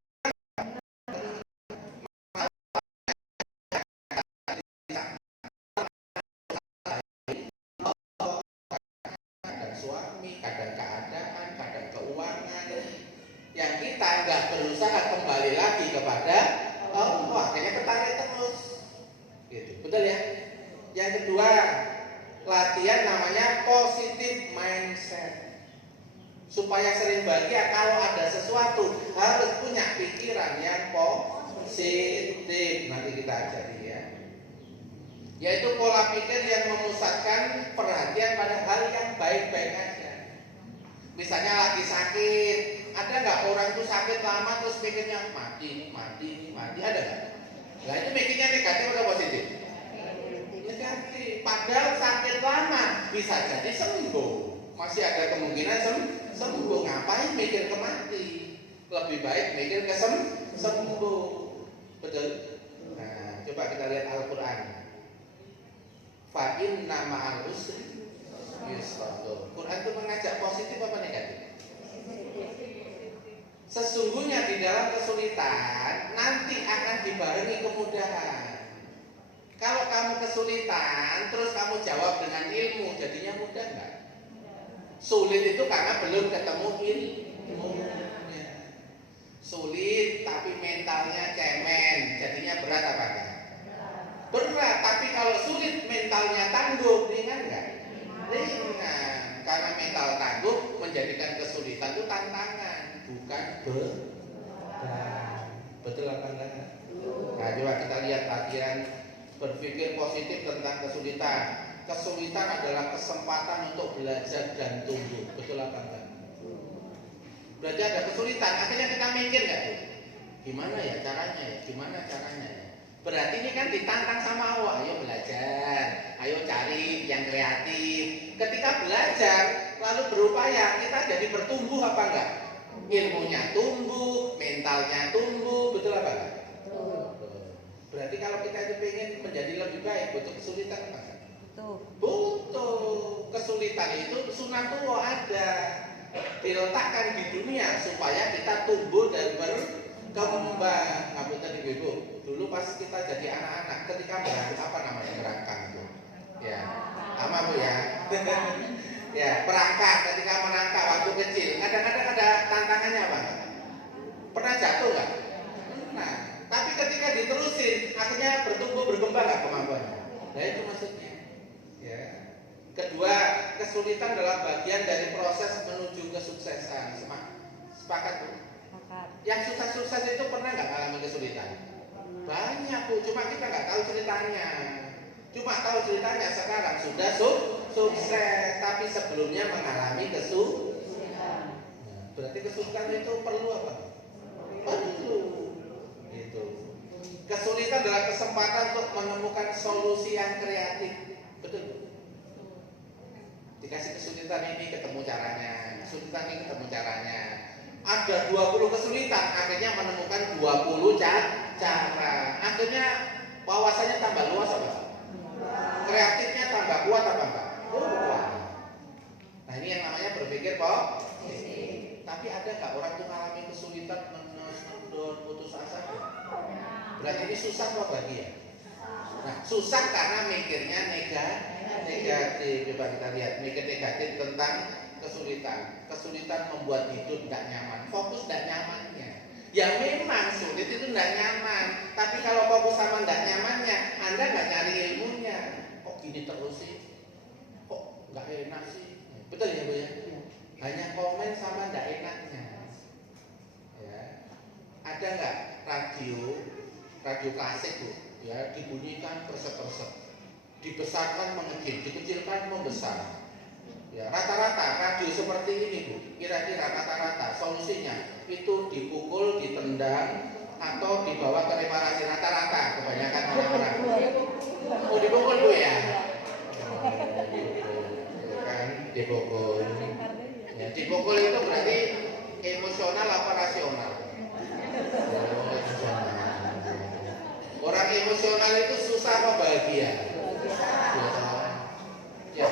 kadang suami, kadang keadaan, kadang keuangan, yang kita nggak berusaha kembali lagi kepada Allah, akhirnya ketarik terus. Gitu. Betul ya? Yang kedua, latihan namanya positive mindset. Supaya sering bahagia, kalau ada sesuatu harus punya pikiran yang positif. Nanti kita ajari ya. Yaitu pola pikir yang memusatkan perhatian pada hal yang baik-baik aja. Misalnya lagi sakit, ada nggak orang tuh sakit lama terus pikirnya mati, ada nggak? Nah itu mikirnya negatif atau positif? Negatif. Padahal sakit lama bisa jadi sembuh. Masih ada kemungkinan sembuh. Ngapain mikir ke mati? Lebih baik mikir ke sembuh. Betul? Nah, coba kita lihat Al-Quran. Fa inna ma'al usri yusra. Quran itu mengajak positif apa negatif? Sesungguhnya di dalam kesulitan nanti akan dibarengi kemudahan. Kalau kamu kesulitan terus kamu jawab dengan ilmu, jadinya mudah enggak? Sulit itu karena belum ketemu ilmu. Sulit tapi mentalnya cemen, jadinya berat apa enggak? Berat, tapi kalau sulit mentalnya tangguh, ringan enggak? Ringan. Karena mental tangguh menjadikan kesulitan itu tantangan, bukan beban. Betul apa enggak? Nah, coba kita lihat latihan berpikir positif tentang kesulitan. Kesulitan adalah kesempatan untuk belajar dan tumbuh. Betul apa enggak? Berarti ada kesulitan, akhirnya kita mikir nggak tuh? Gimana ya caranya ya? Gimana caranya ya? Berarti ini kan ditantang sama Allah. Ayo belajar, ayo cari yang kreatif. Ketika belajar lalu berupaya, kita jadi bertumbuh apa enggak? Ilmunya tumbuh, mentalnya tumbuh. Betul apa enggak? Berarti kalau kita itu pengen menjadi lebih baik, butuh kesulitan apa? Butuh. Kesulitan itu sunatullah ada, diletakkan di dunia supaya kita tumbuh dan berkembang. Apa tadi Ibu? Dulu pas kita jadi anak-anak, ketika berangkat apa namanya gerangkang itu? Ya, sama Bu ya. Ya, perangkat. Ketika merangkak waktu kecil, kadang-kadang ada tantangannya apa? Pernah jatuh nggak? Nah, tapi ketika diterusin, akhirnya bertumbuh berkembang nggak kemampuannya? Nah itu maksudnya. Ya. Kedua, kesulitan adalah bagian dari proses menuju kesuksesan. Sepakat Bu? Yang sukses-sukses itu pernah nggak mengalami kesulitan? Banyak Bu, cuma kita nggak tahu ceritanya. Cuma tahu ceritanya sekarang sudah sukses, tapi sebelumnya mengalami kesulitan. Berarti kesulitan itu perlu apa? Perlu. Itu. Kesulitan adalah kesempatan untuk menemukan solusi yang kreatif. Betul. Dikasih kesulitan ini ketemu caranya, kesulitan ini ketemu caranya. Ada 20 kesulitan, akhirnya menemukan 20 cara. Akhirnya wawasannya tambah luas apa? Kreatifnya tambah kuat apa enggak? Kuat. Nah ini yang namanya berpikir positif. Tapi ada nggak orang tuh mengalami kesulitan, menunduk, putus asa? Berarti ini susah apa bahagia? Nah, susah karena mikirnya negatif. Coba kita lihat, mikir negatif tentang kesulitan. Kesulitan membuat hidup tidak nyaman. Fokus tidak nyamannya. Ya memang sulit itu tidak nyaman. Tapi kalau fokus sama tidak nyamannya, Anda nggak nyari ilmunya. Kok gini terus sih? Kok nggak enak sih? Betul ya Bu ya? Hanya komen sama tidak enaknya. Ya. Ada nggak radio klasik Bu? Ya dibunyikan persep-persep, dibesarkan mengecil, dikecilkan membesar. Ya rata-rata radio seperti ini Bu, kira-kira rata-rata solusinya itu dipukul, ditendang, atau dibawa ke reparasi. Rata-rata kebanyakan orang-orang. Oh dipukul Bu ya? Kan dipukul. Ya, dipukul itu berarti emosional apa rasional? Oh, emosional. Orang emosional itu susah apa bahagia? Ya,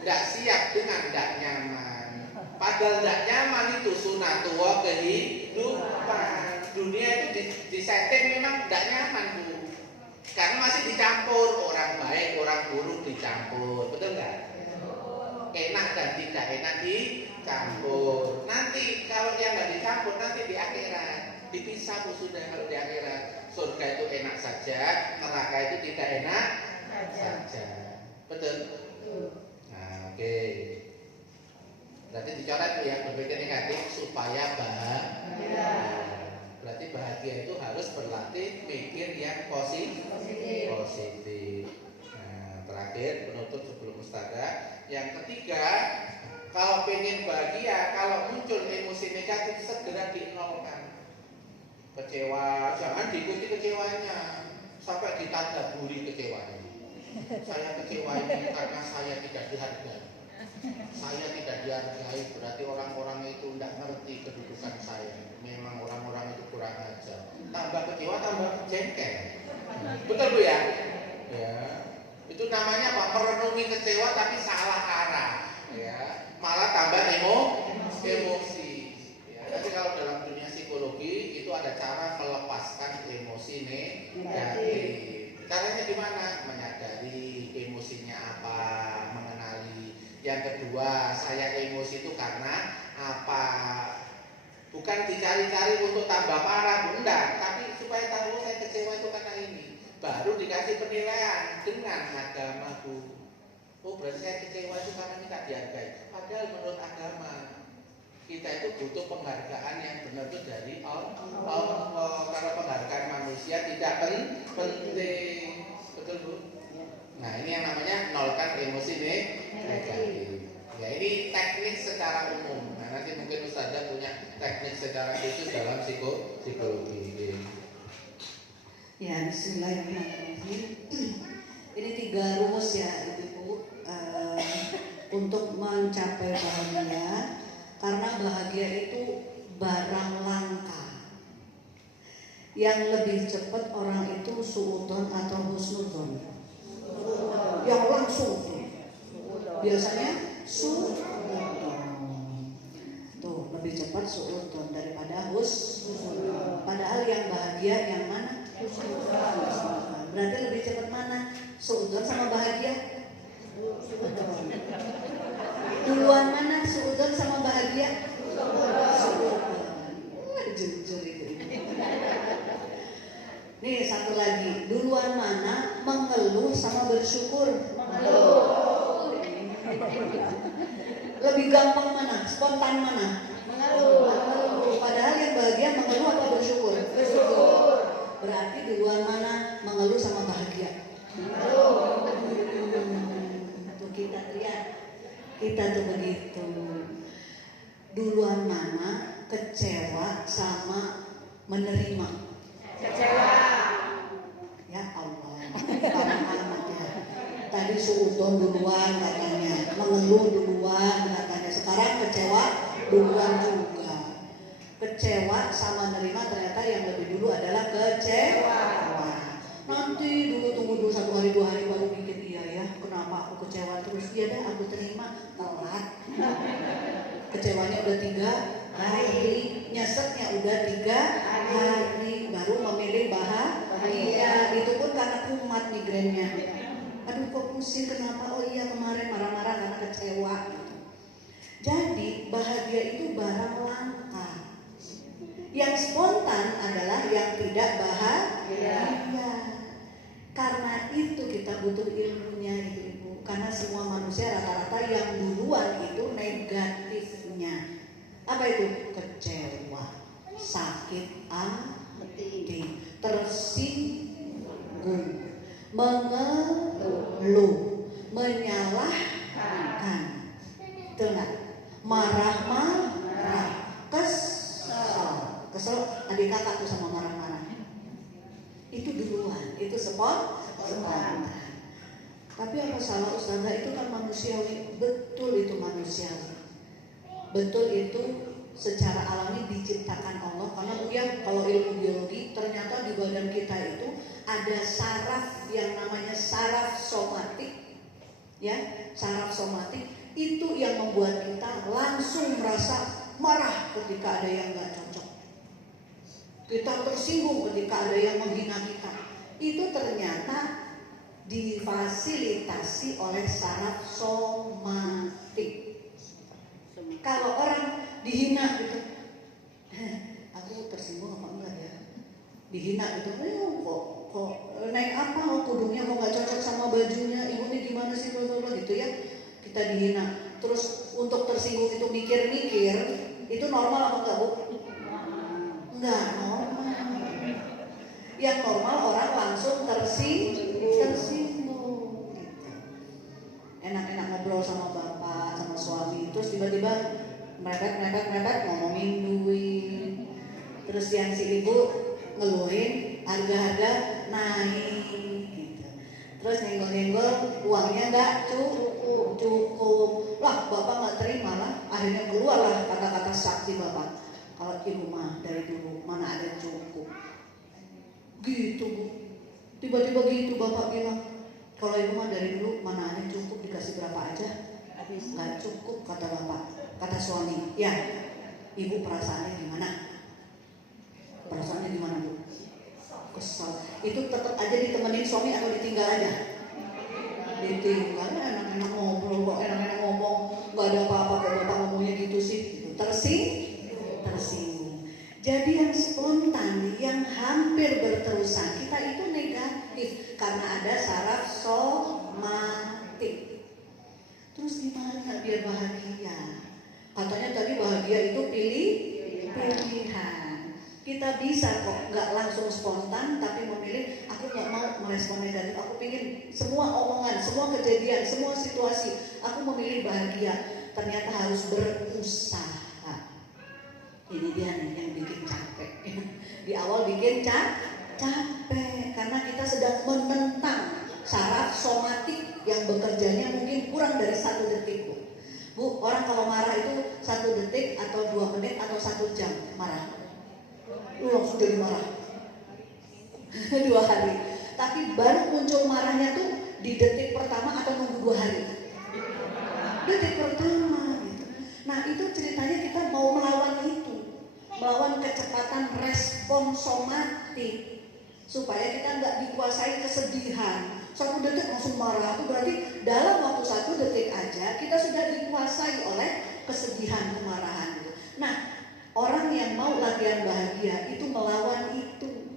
tidak siap dengan tidak nyaman. Padahal tidak nyaman itu sunatullah kehidupan. Dunia itu disetting memang tidak nyaman Bu. Karena masih dicampur orang baik, orang buruk dicampur, betul nggak? Enak dan tidak enak dicampur. Nanti kalau yang nggak dicampur nanti di akhirat dipisah Bu sudah kalau di akhirat. Surga itu enak saja, neraka itu tidak enak saja. Yang ketiga, kalau pengen bahagia, kalau muncul emosi negatif segera dinolkan. Kecewa, jangan diikuti kecewanya sampai ditadaburi kecewanya. Saya kecewa ini karena saya tidak dihargai. Saya tidak dihargai, berarti orang-orang itu tidak ngerti kedudukan saya. Memang orang-orang itu kurang ajar. Tambah kecewa, tambah jengkel. Betul Bu ya? Ya. Itu namanya apa? Merenungi kecewa tapi salah arah. Ya. Malah tambah emosi. Ya. Tapi kalau dalam dunia psikologi itu ada cara melepaskan emosi negatif. Caranya gimana? Menyadari emosinya apa, mengenali. Yang kedua, saya emosi itu karena apa? Bukan dicari-cari untuk tambah parah, bunda, tapi supaya tahu saya kecewa itu karena ini. Baru dikasih penilaian dengan agamaku. Oh, berarti saya kecewa itu karena ini tak dihargai. Padahal menurut agama kita itu butuh penghargaan yang benar itu dari Allah. Kalau penghargaan manusia tidak penting, betul Bu? Nah ini yang namanya nolkan emosi negatif. Ya ini teknik secara umum. Nah nanti mungkin Ustazah punya teknik secara khusus dalam psikologi. Ya, bismillahirrahmanirrahim. Ini 3 rumus ya Ibu untuk mencapai bahagia. Karena bahagia itu barang langka. Yang lebih cepat orang itu suudon atau husnudon. Yang langsung biasanya suudon. Tuh lebih cepat suudon daripada husnudon. Padahal yang bahagia yang mana? Husnudon. Berarti lebih cepat mana? Suudon sama bahagia? Duluan mana suudon sama bahagia? Suudon. Jujur itu. Nih satu lagi, duluan mana mengeluh sama bersyukur? Mengeluh. Lebih gampang mana? Spontan mana? Mengeluh. Padahal yang bahagia mengeluh atau bersyukur? Bersyukur. Berarti duluan mana mengeluh sama bahagia? Mengeluh. Tuh kita lihat. Kita tuh begitu. Duluan mana kecewa sama menerima? Kecewa. Ya Allah, parah amat ya. Tadi suudon duluan katanya, mengeluh duluan katanya. Sekarang kecewa duluan juga. Kecewa sama menerima ternyata yang lebih dulu adalah kecewa. Nanti tunggu dulu 1 hari 2 hari baru bikin iya ya. Kenapa aku kecewa terus? Iya dah aku terima. Telat. Kecewanya udah 3 hari, nyeseknya udah 3 hari, baru memilih bahagia. Itu pun karena kumat migrennya. Aduh kok pusing kenapa? Oh iya kemarin marah-marah karena kecewa. Jadi bahagia itu barang langka. Yang spontan adalah yang tidak bahagia. Karena itu kita butuh ilmunya Ibu. Karena semua manusia rata-rata yang duluan itu negatifnya. Apa itu? Kecewa, sakit hati, tersinggung, mengeluh, menyalahkan, marah-marah, kesel adik kakak tuh sama marah-marah. Itu duluan, itu spontan. Tapi apa salah Ustazah? Itu kan manusiawi. Betul itu manusiawi. Betul itu secara alami diciptakan Allah. Karena ya kalau ilmu biologi ternyata di badan kita itu ada saraf yang namanya saraf somatik. Ya, saraf somatik itu yang membuat kita langsung merasa marah ketika ada yang gak cocok. Kita tersinggung ketika ada yang menghina kita. Itu ternyata difasilitasi oleh saraf somatik. Kalau orang dihina gitu, aku tersinggung apa enggak ya? Dihina gitu, kok naik apa? Kudungnya kok nggak cocok sama bajunya? Ibu ini gimana sih? Gitu ya. Kita dihina. Terus untuk tersinggung itu mikir-mikir, itu normal apa enggak Bu? Enggak normal. Yang normal orang langsung tersinggung gitu. Enak-enak ngobrol sama terus tiba-tiba merepet ngomongin duit. Terus yang si ibu ngeluhin harga-harga naik gitu. Terus nyenggol-nyenggol uangnya nggak cukup. Lah bapak nggak terima lah. Akhirnya keluarlah kata-kata sakti bapak. Kalau ibu mah dari dulu mana ada cukup. Gitu bu. Tiba-tiba gitu bapak bilang. Kalau ibu mah dari dulu mana ada cukup, dikasih berapa aja nggak cukup kata bapak. Kata suami, ya ibu perasaannya gimana? Perasaannya gimana bu? Kesal. Itu tetap aja ditemenin suami atau ditinggal aja? Ditinggal. Enak-enak ngobrol kok, enak-enak ngomong, nggak ada apa-apa kok bapak ngomongnya gitu sih. Gitu. Tersinggung. Jadi yang spontan, yang hampir berterusan, kita itu negatif karena ada saraf somatik. Terus gimana biar bahagia? Katanya tadi bahagia itu pilihan. Kita bisa kok nggak langsung spontan, tapi memilih. Aku nggak mau merespon negatif. Aku pingin semua omongan, semua kejadian, semua situasi. Aku memilih bahagia. Ternyata harus berusaha. Ini dia nih yang bikin capek. Di awal bikin capek karena kita sedang menentang saraf somatik yang bekerjanya mungkin kurang dari 1 detik bu. Bu, orang kalau marah itu 1 detik atau 2 menit atau 1 jam marah. Lu langsung jadi marah 2 hari. Tapi baru muncul marahnya tuh di detik pertama atau nunggu 2 hari? Detik pertama gitu. Nah itu ceritanya kita mau melawan itu, melawan kecepatan respon somatik supaya kita nggak dikuasai kesedihan. 1 detik langsung marah itu berarti dalam waktu 1 detik aja kita sudah dikuasai oleh kesedihan, kemarahan gitu. Nah orang yang mau latihan bahagia itu melawan itu.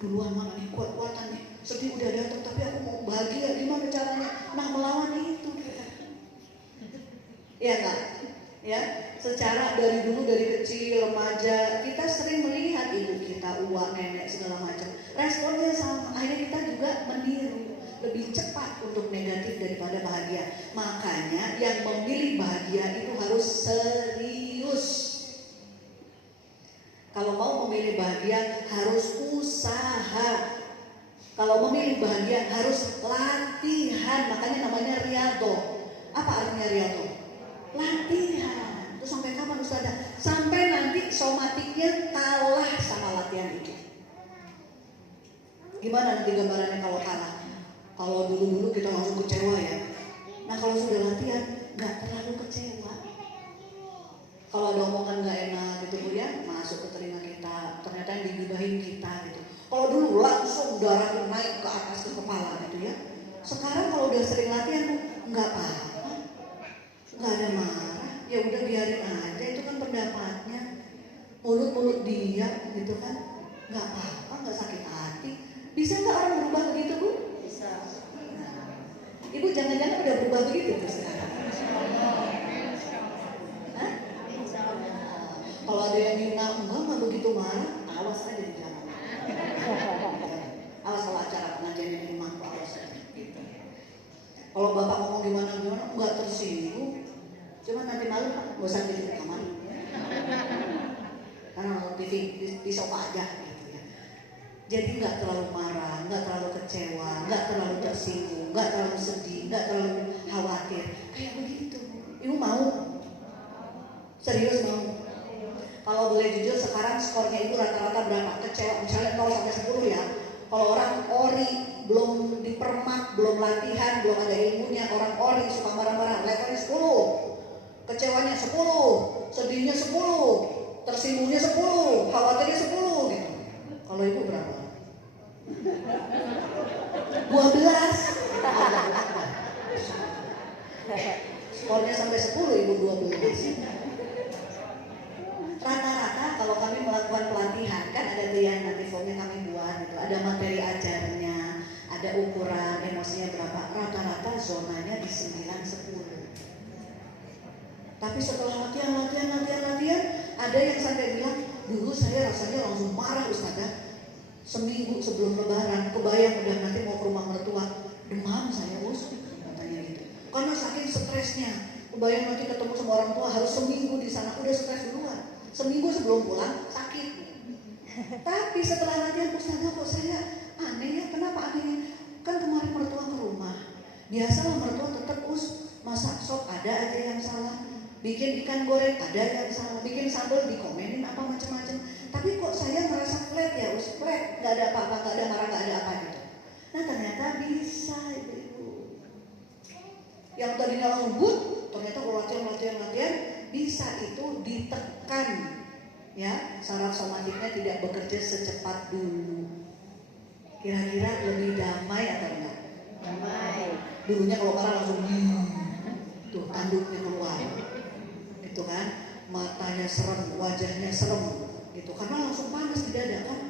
Duluan mana nih kuat-kuatan nih, sedih udah datang tapi aku mau bahagia, gimana caranya? Nah melawan itu kita. Ya kan? Ya, secara dari dulu dari kecil remaja kita sering melihat ibu kita, uang, nenek segala macam. Responnya sama, akhirnya kita juga meniru, lebih cepat untuk negatif daripada bahagia. Makanya yang memilih bahagia itu harus serius. Kalau mau memilih bahagia harus usaha. Kalau memilih bahagia harus latihan, makanya namanya riyadho. Apa artinya riyadho? Latihan. Terus sampai kapan Ustazah? Sampai nanti somatiknya kalah sama latihan itu. Gimana nanti gambarannya kalau kalah? Kalau dulu-dulu kita langsung kecewa ya. Nah kalau sudah latihan nggak terlalu kecewa. Kalau ada omongan nggak enak gitu bu ya, masuk ke telinga kita, ternyata yang digibahin kita gitu. Kalau dulu langsung darah naik ke atas ke kepala gitu ya. Sekarang kalau udah sering latihan nggak apa-apa, nggak ada marah, ya udah biarin aja, itu kan pendapatnya. Mulut dia gitu kan, nggak apa-apa, nggak sakit hati. Bisa nggak orang berubah begitu bu? Bisa. Nah, ibu jangan-jangan udah berubah begitu tuh sekarang. Kalau ada yang bilang enggak begitu marah, awas aja di jalan. Awas kalau acara pengajian di rumah, awas aja. Gitu. Kalau bapak ngomong gimana enggak tersinggung. Cuma nanti malam nggak usah di kamar. Karena nonton TV di sofa aja gitu ya. Jadi nggak terlalu marah, nggak terlalu kecewa, nggak terlalu tersinggung, nggak terlalu sedih, nggak terlalu khawatir. Kayak begitu. Ibu mau? Serius mau? Kalau boleh jujur sekarang skornya itu rata-rata berapa? Kecewa misalnya 0 sampai 10 ya. Kalau orang ori, belum dipermak, belum latihan, belum ada ilmunya, orang ori suka marah-marah, levelnya 10. Kecewanya 10, sedihnya 10, tersinggungnya 10, khawatirnya 10 gitu. Kalau ibu berapa? 12. Skornya sampai 10, ibu 12. Rata-rata kalau kami melakukan pelatihan kan ada tuh yang nanti formnya kami buat gitu, ada materi ajarnya, ada ukuran emosinya berapa, rata-rata zonanya di 9-10. Tapi setelah latihan, ada yang sampai bilang, dulu saya rasanya langsung marah Ustazah. Seminggu sebelum lebaran, kebayang udah nanti mau ke rumah mertua, demam saya katanya gitu. Karena sakit saking stresnya. Kebayang nanti ketemu sama orang tua harus seminggu di sana, udah stres duluan. Seminggu sebelum pulang sakit. Tapi setelah latihan Ustazah kok saya aneh ya, kenapa anehnya? Kan kemarin mertua ke rumah, biasalah mertua tetap masak sop ada aja yang salah, bikin ikan goreng ada yang salah, bikin sambal dikomenin apa macam-macam. Tapi kok saya merasa flat ya, flat, nggak ada apa-apa, nggak ada marah, nggak ada apa gitu. Nah ternyata bisa ibu-ibu. Yang tadinya langsung ternyata kalau latihan bisa itu ditekan, ya saraf somatiknya tidak bekerja secepat dulu. Kira-kira lebih damai atau enggak? Damai. Dulunya kalau marah langsung tuh tanduknya keluar, gitu kan? Matanya serem, wajahnya serem, gitu. Karena langsung panas di dada kan?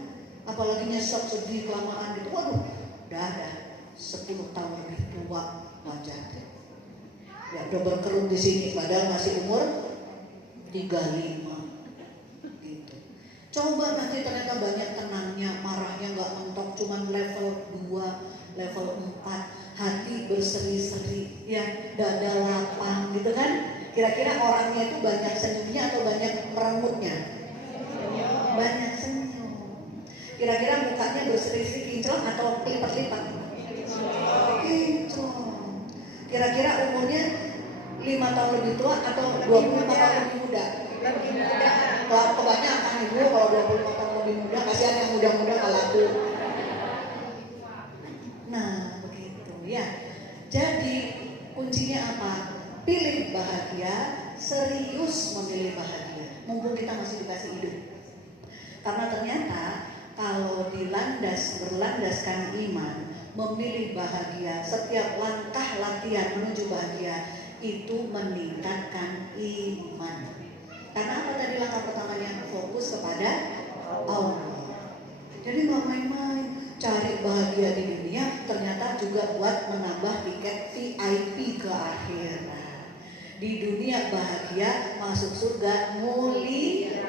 Apalagi nyesek, sedih, kelamaan gitu. Waduh, dada 10 tahun lebih tua wajahnya. Ya udah berkerut di sini, padahal masih umur 35. Coba nanti ternyata banyak tenangnya, marahnya nggak mentok, cuman level 2, level 4, hati berseri-seri, ya dada lapang gitu kan? Kira-kira orangnya itu banyak senyumnya atau banyak merengutnya? Banyak senyum. Kira-kira mukanya berseri-seri kinclong atau lipat-lipat? Kinclong. Kira-kira umurnya 5 tahun lebih tua atau 25 tahun lebih muda? Lebih muda. Kalau kebanyakan ibu kalau 25 tahun lebih muda, kasihan yang muda-muda kalau aku. Nah begitu ya. Jadi kuncinya apa? Pilih bahagia, serius memilih bahagia. Mumpung kita masih dikasih hidup. Karena ternyata kalau berlandaskan iman, memilih bahagia, setiap langkah latihan menuju bahagia itu meningkatkan iman. Karena apa tadi langkah pertamanya? Fokus kepada Allah. Jadi nggak main-main cari bahagia di dunia, ternyata juga buat menambah tiket VIP ke akhirat. Di dunia bahagia, masuk surga mulia,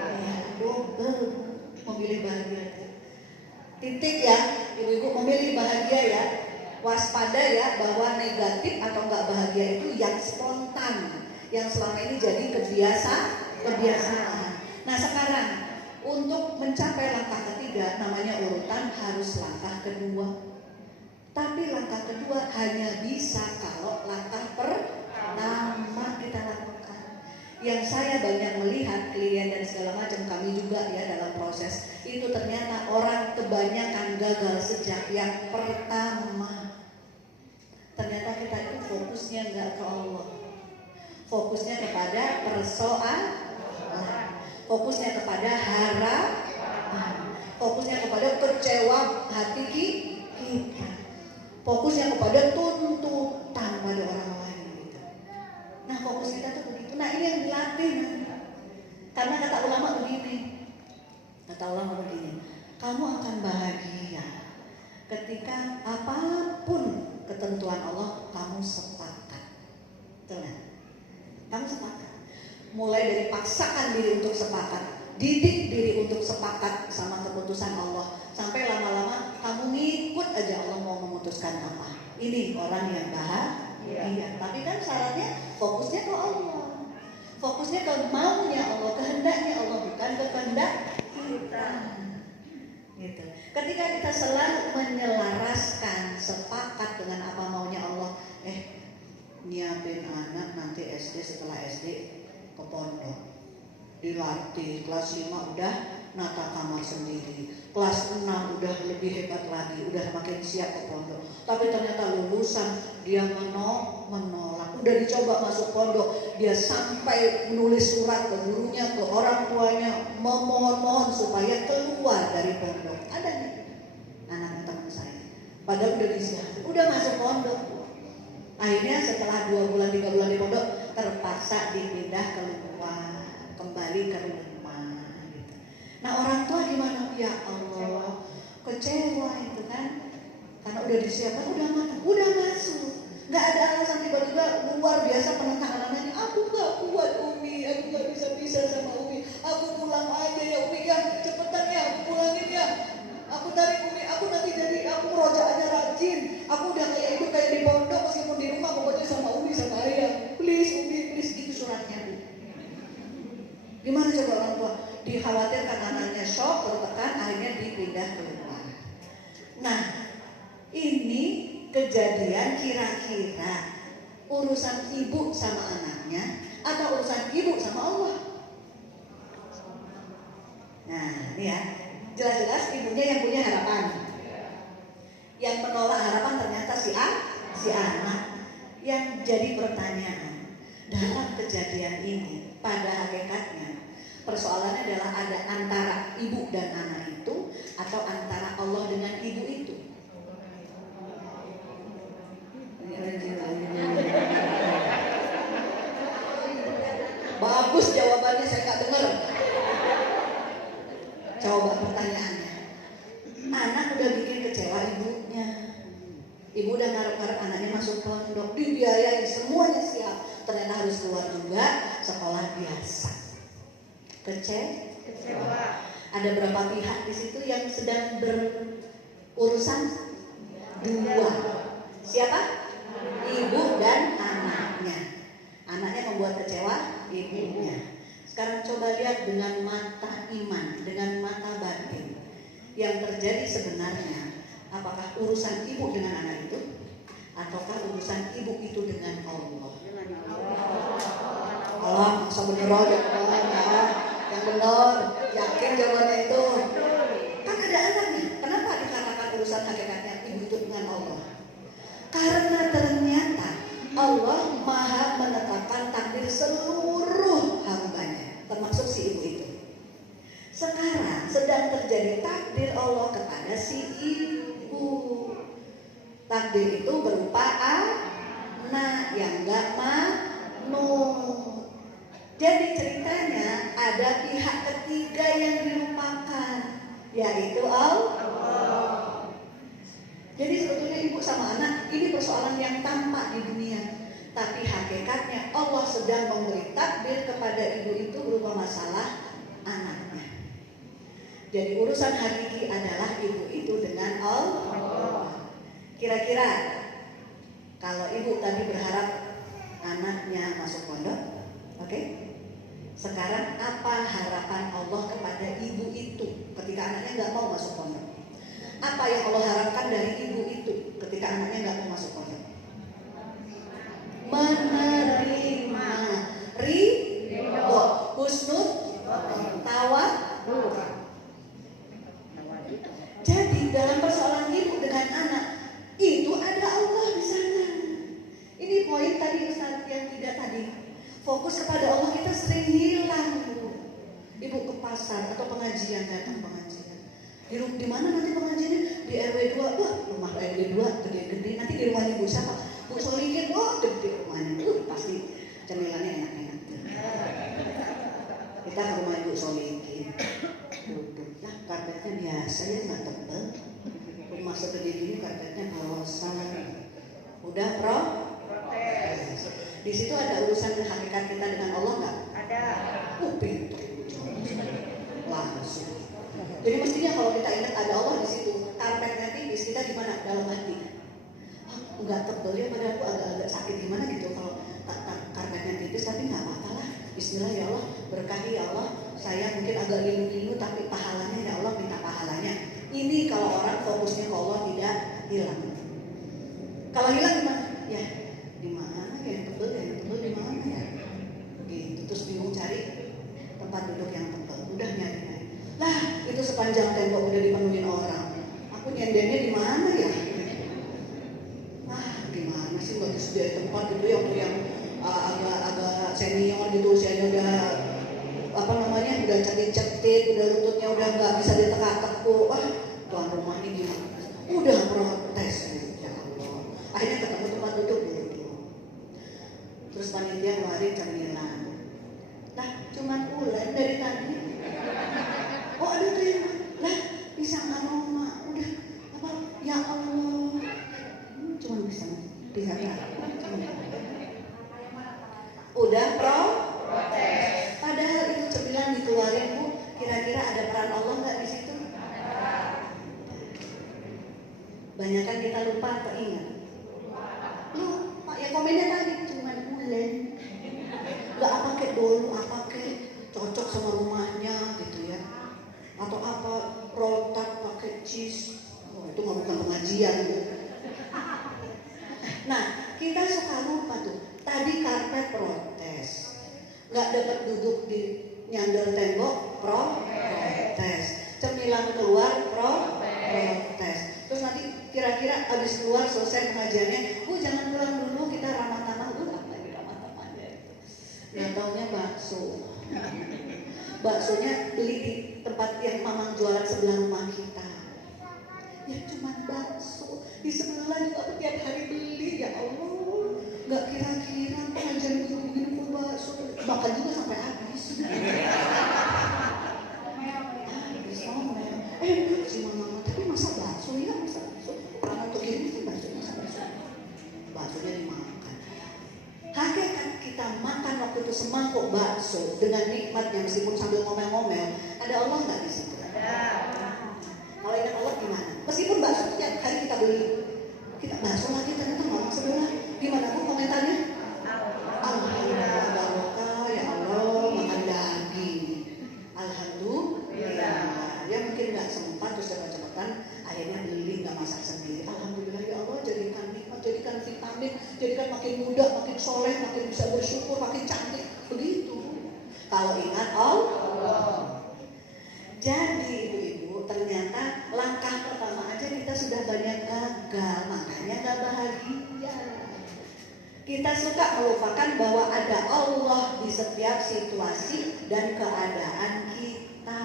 double. Memilih bahagia. Titik ya, ibu-ibu memilih bahagia ya. Waspada ya bahwa negatif atau nggak bahagia itu yang spontan, yang selama ini jadi kebiasaan. Nah sekarang untuk mencapai langkah ketiga, namanya urutan harus langkah kedua. Tapi langkah kedua hanya bisa kalau langkah pertama kita lakukan. Yang saya banyak melihat klien dan segala macam, kami juga ya dalam proses itu, ternyata orang kebanyakan gagal sejak yang pertama. Ternyata kita itu fokusnya nggak ke Allah, fokusnya kepada persoalan, fokusnya kepada harapan, fokusnya kepada kecewa hati kita, fokusnya kepada tuntutan pada orang lain gitu. Nah fokus kita tuh begitu. Nah ini yang dilatih nanti. Karena kata ulama begini, kamu akan bahagia ketika apapun ketentuan Allah kamu sepakat. Tenang, kamu sepakat. Mulai dari paksakan diri untuk sepakat, didik diri untuk sepakat sama keputusan Allah, sampai lama-lama kamu ngikut aja Allah mau memutuskan apa. Ini orang yang bahagia. Tapi kan syaratnya fokusnya ke Allah, fokusnya ke maunya Allah, kehendaknya Allah, bukan ke kehendak kita. Gitu. Ketika kita selalu menyelaraskan, sepakat dengan apa maunya Allah, nyiapin anak nanti SD, setelah SD ke pondok, dilatih kelas 5 udah nata kamar sendiri, kelas 6 udah lebih hebat lagi, udah makin siap ke pondok. Tapi ternyata lulusan dia menolak, udah dicoba masuk pondok, dia sampai menulis surat ke gurunya, ke orang tuanya, memohon-mohon supaya keluar dari pondok. Ada nih anak teman saya, padahal udah disiapin, udah masuk pondok. Akhirnya setelah 2 bulan 3 bulan di pondok, terpaksa dipindah keluar, kembali ke rumah gitu. Nah orang tua gimana? Ya Allah, kecewa itu kan, karena udah disiapkan, udah masuk, nggak ada alasan tiba-tiba luar biasa penentang anaknya. Aku nggak kuat Umi, aku nggak bisa sama Umi, aku pulang aja ya Umi ya, cepetan ya, aku pulangin ya, aku tarik Umi, aku nanti jadi aku merojak aja rajin, aku udah kayak hidup kayak di pondok meskipun di rumah pokoknya sama Umi sama ayah. coba orang tua, dikhawatirkan anaknya shock, tertekan, akhirnya dipindah keluar. Nah, ini kejadian kira-kira urusan ibu sama anaknya atau urusan ibu sama Allah. Nah, ini ya, jelas-jelas ibunya yang punya harapan. Yang menolak harapan ternyata si anak. Yang jadi pertanyaan, dalam kejadian ini pada hakikatnya persoalannya adalah ada antara ibu dan anak itu atau antara Allah dengan ibu itu. Bagus jawabannya, saya nggak dengar. Coba pertanyaannya, anak udah bikin kecewa ibunya. Ibu udah ngarep-ngarep anaknya masuk pondok, dibiayai semuanya siap, ternyata harus keluar juga sekolah biasa. Kecewa. Ada berapa pihak di situ yang sedang berurusan? Dua. Siapa? Ibu dan anaknya. Anaknya membuat kecewa ibunya. Sekarang coba lihat dengan mata iman, dengan mata batin. Yang terjadi sebenarnya, apakah urusan ibu dengan anak itu, ataukah urusan ibu itu dengan Allah? Allah, masa bener aja, yang benar, yakin jawabannya itu. Kan ada anaknya. Kenapa dikatakan urusan hakikatnya ibu itu dengan Allah? Karena ternyata Allah maha menetapkan takdir seluruh hambanya, termasuk si ibu itu. Sekarang sedang terjadi takdir Allah kepada si ibu. Takdir itu berupa anak yang gak manut. Jadi ceritanya ada pihak ketiga yang dilupakan, yaitu Allah. Jadi sebetulnya ibu sama anak ini persoalan yang tampak di dunia, tapi hakikatnya Allah sedang memberi takdir kepada ibu itu berupa masalah anaknya. Jadi urusan hakiki adalah ibu itu dengan Allah. Kira-kira kalau ibu tadi berharap anaknya masuk pondok, oke? Sekarang apa harapan Allah kepada ibu itu ketika anaknya nggak mau masuk pondok? Apa yang Allah harapkan dari ibu itu ketika anaknya nggak mau masuk pondok? Menerima, ridho, husnul, tawadhu. Jadi dalam persoalan ibu dengan anak itu ada Allah di sana. Ini poin tadi Ustaz yang tidak tadi. Fokus kepada Allah kita sering hilang ibu. Ibu ke pasar atau pengajian, datang pengajian. Di mana nanti pengajiannya? Di RW 2. Wah, rumah RW 2 gede-gede. Nanti di rumahnya Bu siapa? Bu Solikin. Wah, gede rumahnya. Pasti cemilannya enak-enak. Kita ke rumah Ibu Solikin. Duduk. Lah, karpetnya biasa ya, nggak tebal. Rumah segede gini karpetnya bosan. Udah protes. Di situ ada urusan hakikat kita dengan Allah nggak? Ada. Pintu. Langsung. Jadi mestinya kalau kita ingat ada Allah di situ, karpetnya tipis, kita gimana? Dalam hati. Nggak tebal ya, padahal aku agak-agak sakit gimana gitu kalau karpetnya tipis, tapi nggak apa-apa lah. Bismillah ya Allah, berkahi ya Allah. Saya mungkin agak lindu-lindu, tapi pahalanya ya Allah, minta pahalanya. Ini kalau orang fokusnya ke Allah tidak hilang. Kalau hilang gimana? Ya, di mana ya yang tebal di mana ya? Gitu, terus bingung cari tempat duduk yang tebal. Udah nyari. Lah, itu sepanjang tembok udah dipenuhin orang. Aku nyendernya di mana ya? Gimana sih nggak disediain tempat gitu ya untuk yang agak senior gitu, usianya udah udah cetit-cetit, udah lututnya udah nggak bisa ditekuk-tekuk. Tuan rumah ini gimana? Udah protes ya Allah. Akhirnya ketemu tempat duduk gitu. Terus panitia ngeluarin cemilan. Lah, cuman ulen dari tadi. Oh ada terima. Lah, pisang aroma. Udah apa? Ya Allah. Cuman pisang udah protes. Padahal itu cemilan dikeluarin Bu. Kira-kira ada peran Allah nggak di situ? Banyakan kita lupa atau ingat? Lupa. Ya komennya tadi cuman ulen. Nggak pakai bolu, apa pakai cocok sama rumahnya gitu ya. Atau apa, roll tart pakai cheese. Oh, itu nggak bukan pengajian. Nah, kita suka lupa tuh. Tadi karpet protes, nggak dapat duduk di nyandar tembok protes, cemilan keluar protes. Terus nanti kira-kira abis keluar selesai pengajiannya, jangan pulang dulu, kita ramah tamah dulu, lagi ramah tamahnya itu. Nggak taunya bakso. Baksonya beli di tempat yang mamang jualan sebelah rumah kita. Ya cuma bakso, di sebelah juga tiap hari beli, ya Allah. Nggak kira-kira pengajian begini pun bakso, makan juga sampai habis. Habis ngomel, enak sih mama, tapi masa bakso ya, masa bakso. Orang tuh gini sih bakso, masa bakso. Baksonya dimakan. Hakikat kita makan waktu itu semangkuk bakso dengan nikmatnya meskipun sambil ngomel-ngomel, ada Allah nggak di situ? Kalau ingat Allah gimana? Meskipun bakso tiap hari kita beli, kita bakso lagi ternyata ngomong sebelah. Gimana tuh komentarnya? Alhamdulillah barokah ya Allah makan daging. Alhamdulillah. Ya mungkin nggak sempat terus cepet-cepetan akhirnya beli nggak masak sendiri. Alhamdulillah ya Allah, jadikan nikmat, jadikan vitamin, jadikan makin muda, makin soleh, makin bisa bersyukur, makin cantik. Begitu. Kalau ingat Allah. Jadi ibu-ibu, ternyata langkah pertama aja kita sudah banyak gagal, makanya gak bahagia. Kita suka melupakan bahwa ada Allah di setiap situasi dan keadaan kita.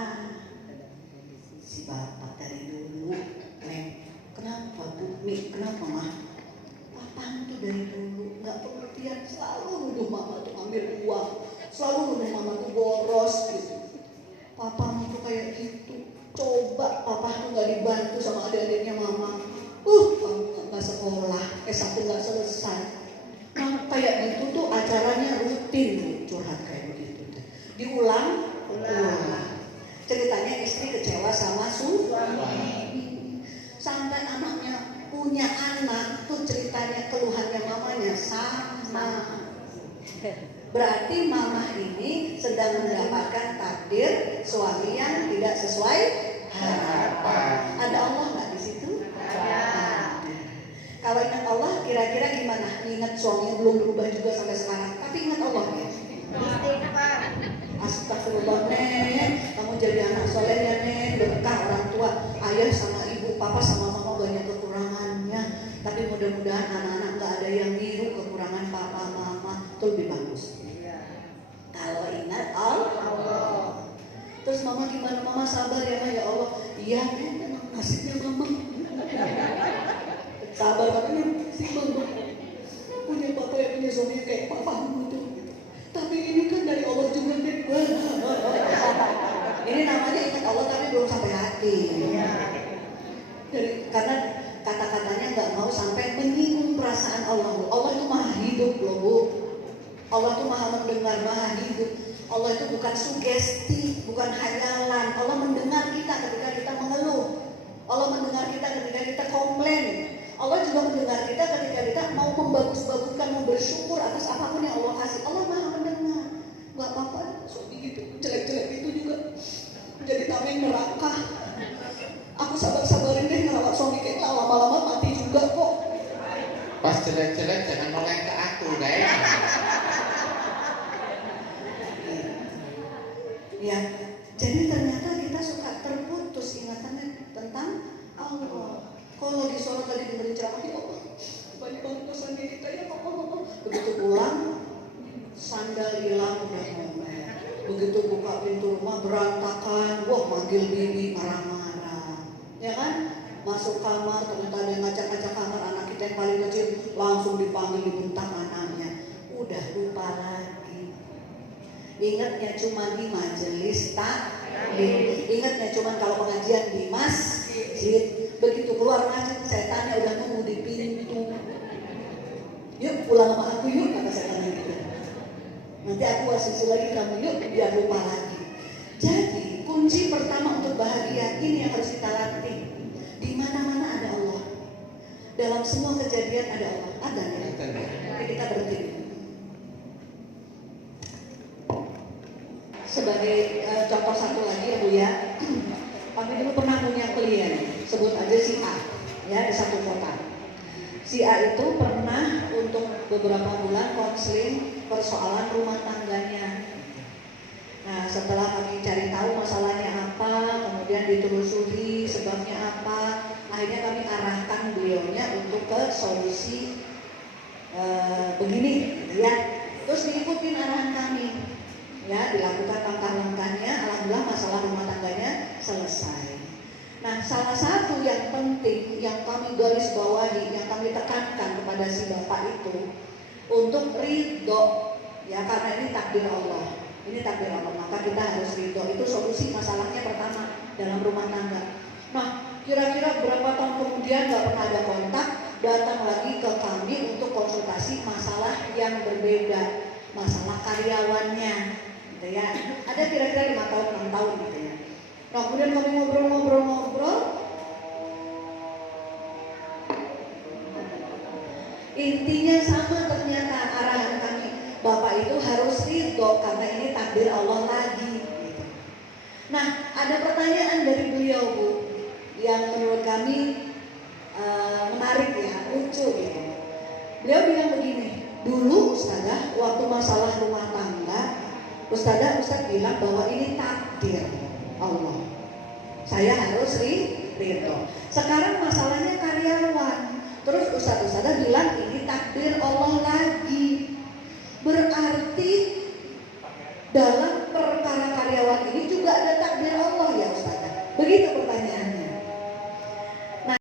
Si bapak dari dulu, kenapa Bu? Kenapa mah? Papa tuh dari dulu gak pengertian, selalu nuduh mama tuh ambil uang, selalu nuduh mama tuh boros gitu. Papamu tuh kayak gitu. Coba papa tuh gak dibantu sama adik-adiknya mama. Kamu gak sekolah, S1 gak selesai. Nah kayak gitu tuh acaranya rutin curhat kayak begitu. Diulang. Ceritanya istri kecewa sama suami. Sampai anaknya punya anak tuh ceritanya keluhannya mamanya sama. Berarti mamah ini sedang mendapatkan takdir suami yang tidak sesuai harapan. Ada Allah nggak di situ? Ada. Kalau ingat Allah, kira-kira gimana? Ingat suaminya belum berubah juga sampai sekarang, tapi ingat Allah ya. Astagfirullah Nen, kamu jadi anak soleh ya Nen, berkah orang tua, ayah sama ibu, papa sama mama banyak kekurangannya, tapi mudah-mudahan anak-anak nggak ada yang niru kekurangan papa mama, itu lebih bagus. Kalau ingat Allah. Terus mama gimana? Mama sabar ya Ma, ya Allah. Iya Nen, memang nasibnya mama. Sabar tapi si mama punya papa yang punya suami kayak papamu tuh. Tapi ini kan dari Allah juga Nen. Ini namanya ingat Allah tapi belum sampai hati. Karena kata-katanya nggak mau sampai menyinggung perasaan Allah. Allah itu maha hidup loh Bu. Allah itu maha mendengar, maha hidup. Allah itu bukan sugesti, bukan hayalan. Allah mendengar kita ketika kita mengeluh. Allah mendengar kita ketika kita komplain. Allah juga mendengar kita ketika kita mau membagus-baguskan, mau bersyukur atas apapun yang Allah kasih. Allah maha mendengar. Gak apa-apa, suami gitu, jelek-jelek itu juga jadi tameng neraka. Aku sabar-sabarin deh ngerawat suami kayak lama-lama mati juga kok. Pas jelek-jelek jangan noleh ke aku guys. Ya, jadi ternyata kita suka terputus ingatannya tentang Allah. Kalau lagi sholat lagi dengerin ceramah, ya Allah, banyak banget dosa kita ya Allah. Begitu pulang, sandal hilang udah ngomel. Begitu buka pintu rumah berantakan, wah manggil bibi marah-marah, ya kan? Masuk kamar ternyata ada yang ngacak-ngacak kamar anak kita yang paling kecil, langsung dipanggil dibentak anaknya. Udah lupa lagi. Ingatnya cuma di majelis taklim. Ingatnya cuma kalau pengajian di masjid. Begitu keluar masjid, setannya udah nunggu di pintu. Yuk pulang sama aku yuk, kata setannya gitu. Nanti aku wasisu lagi kamu yuk, biar lupa lagi. Jadi kunci pertama untuk bahagia ini yang harus kita latih. Di mana-mana ada Allah. Dalam semua kejadian ada Allah. Ada ya? Oke, kita berhenti. sebagai contoh satu lagi ya Bu ya, kami dulu pernah punya klien, sebut aja si A, ya di satu kota. Si A itu pernah untuk beberapa bulan konseling persoalan rumah tangganya. Nah, setelah kami cari tahu masalahnya apa, kemudian ditelusuri sebabnya apa, akhirnya kami arahkan beliaunya untuk ke solusi begini, gitu ya. Terus diikutin arahan kami, ya, dilakukan langkah-langkahnya. Alhamdulillah masalah rumah tangganya selesai. Nah, salah satu yang penting yang kami garis bawahi, yang kami tekankan kepada si bapak itu untuk ridho, ya, karena ini takdir Allah. Ini takdir Allah, maka kita harus ridho. Itu solusi masalahnya pertama dalam rumah tangga. Nah, kira-kira berapa tahun kemudian gak pernah ada kontak, datang lagi ke kami untuk konsultasi masalah yang berbeda, masalah karyawannya, gitu ya. Ada kira-kira 5 tahun, 6 tahun gitu ya. Nah, kemudian kami ngobrol-ngobrol, intinya sama ternyata arahan kami. Bapak itu harus ridho karena ini takdir Allah lagi, gitu. Nah, ada pertanyaan dari beliau Bu, yang menurut kami menarik ya, lucu gitu. Beliau bilang begini, dulu Ustazah waktu masalah rumah tangga, Ustaz bilang bahwa ini takdir Allah, saya harus ridho. Sekarang masalahnya karyawan, terus Ustazah bilang ini takdir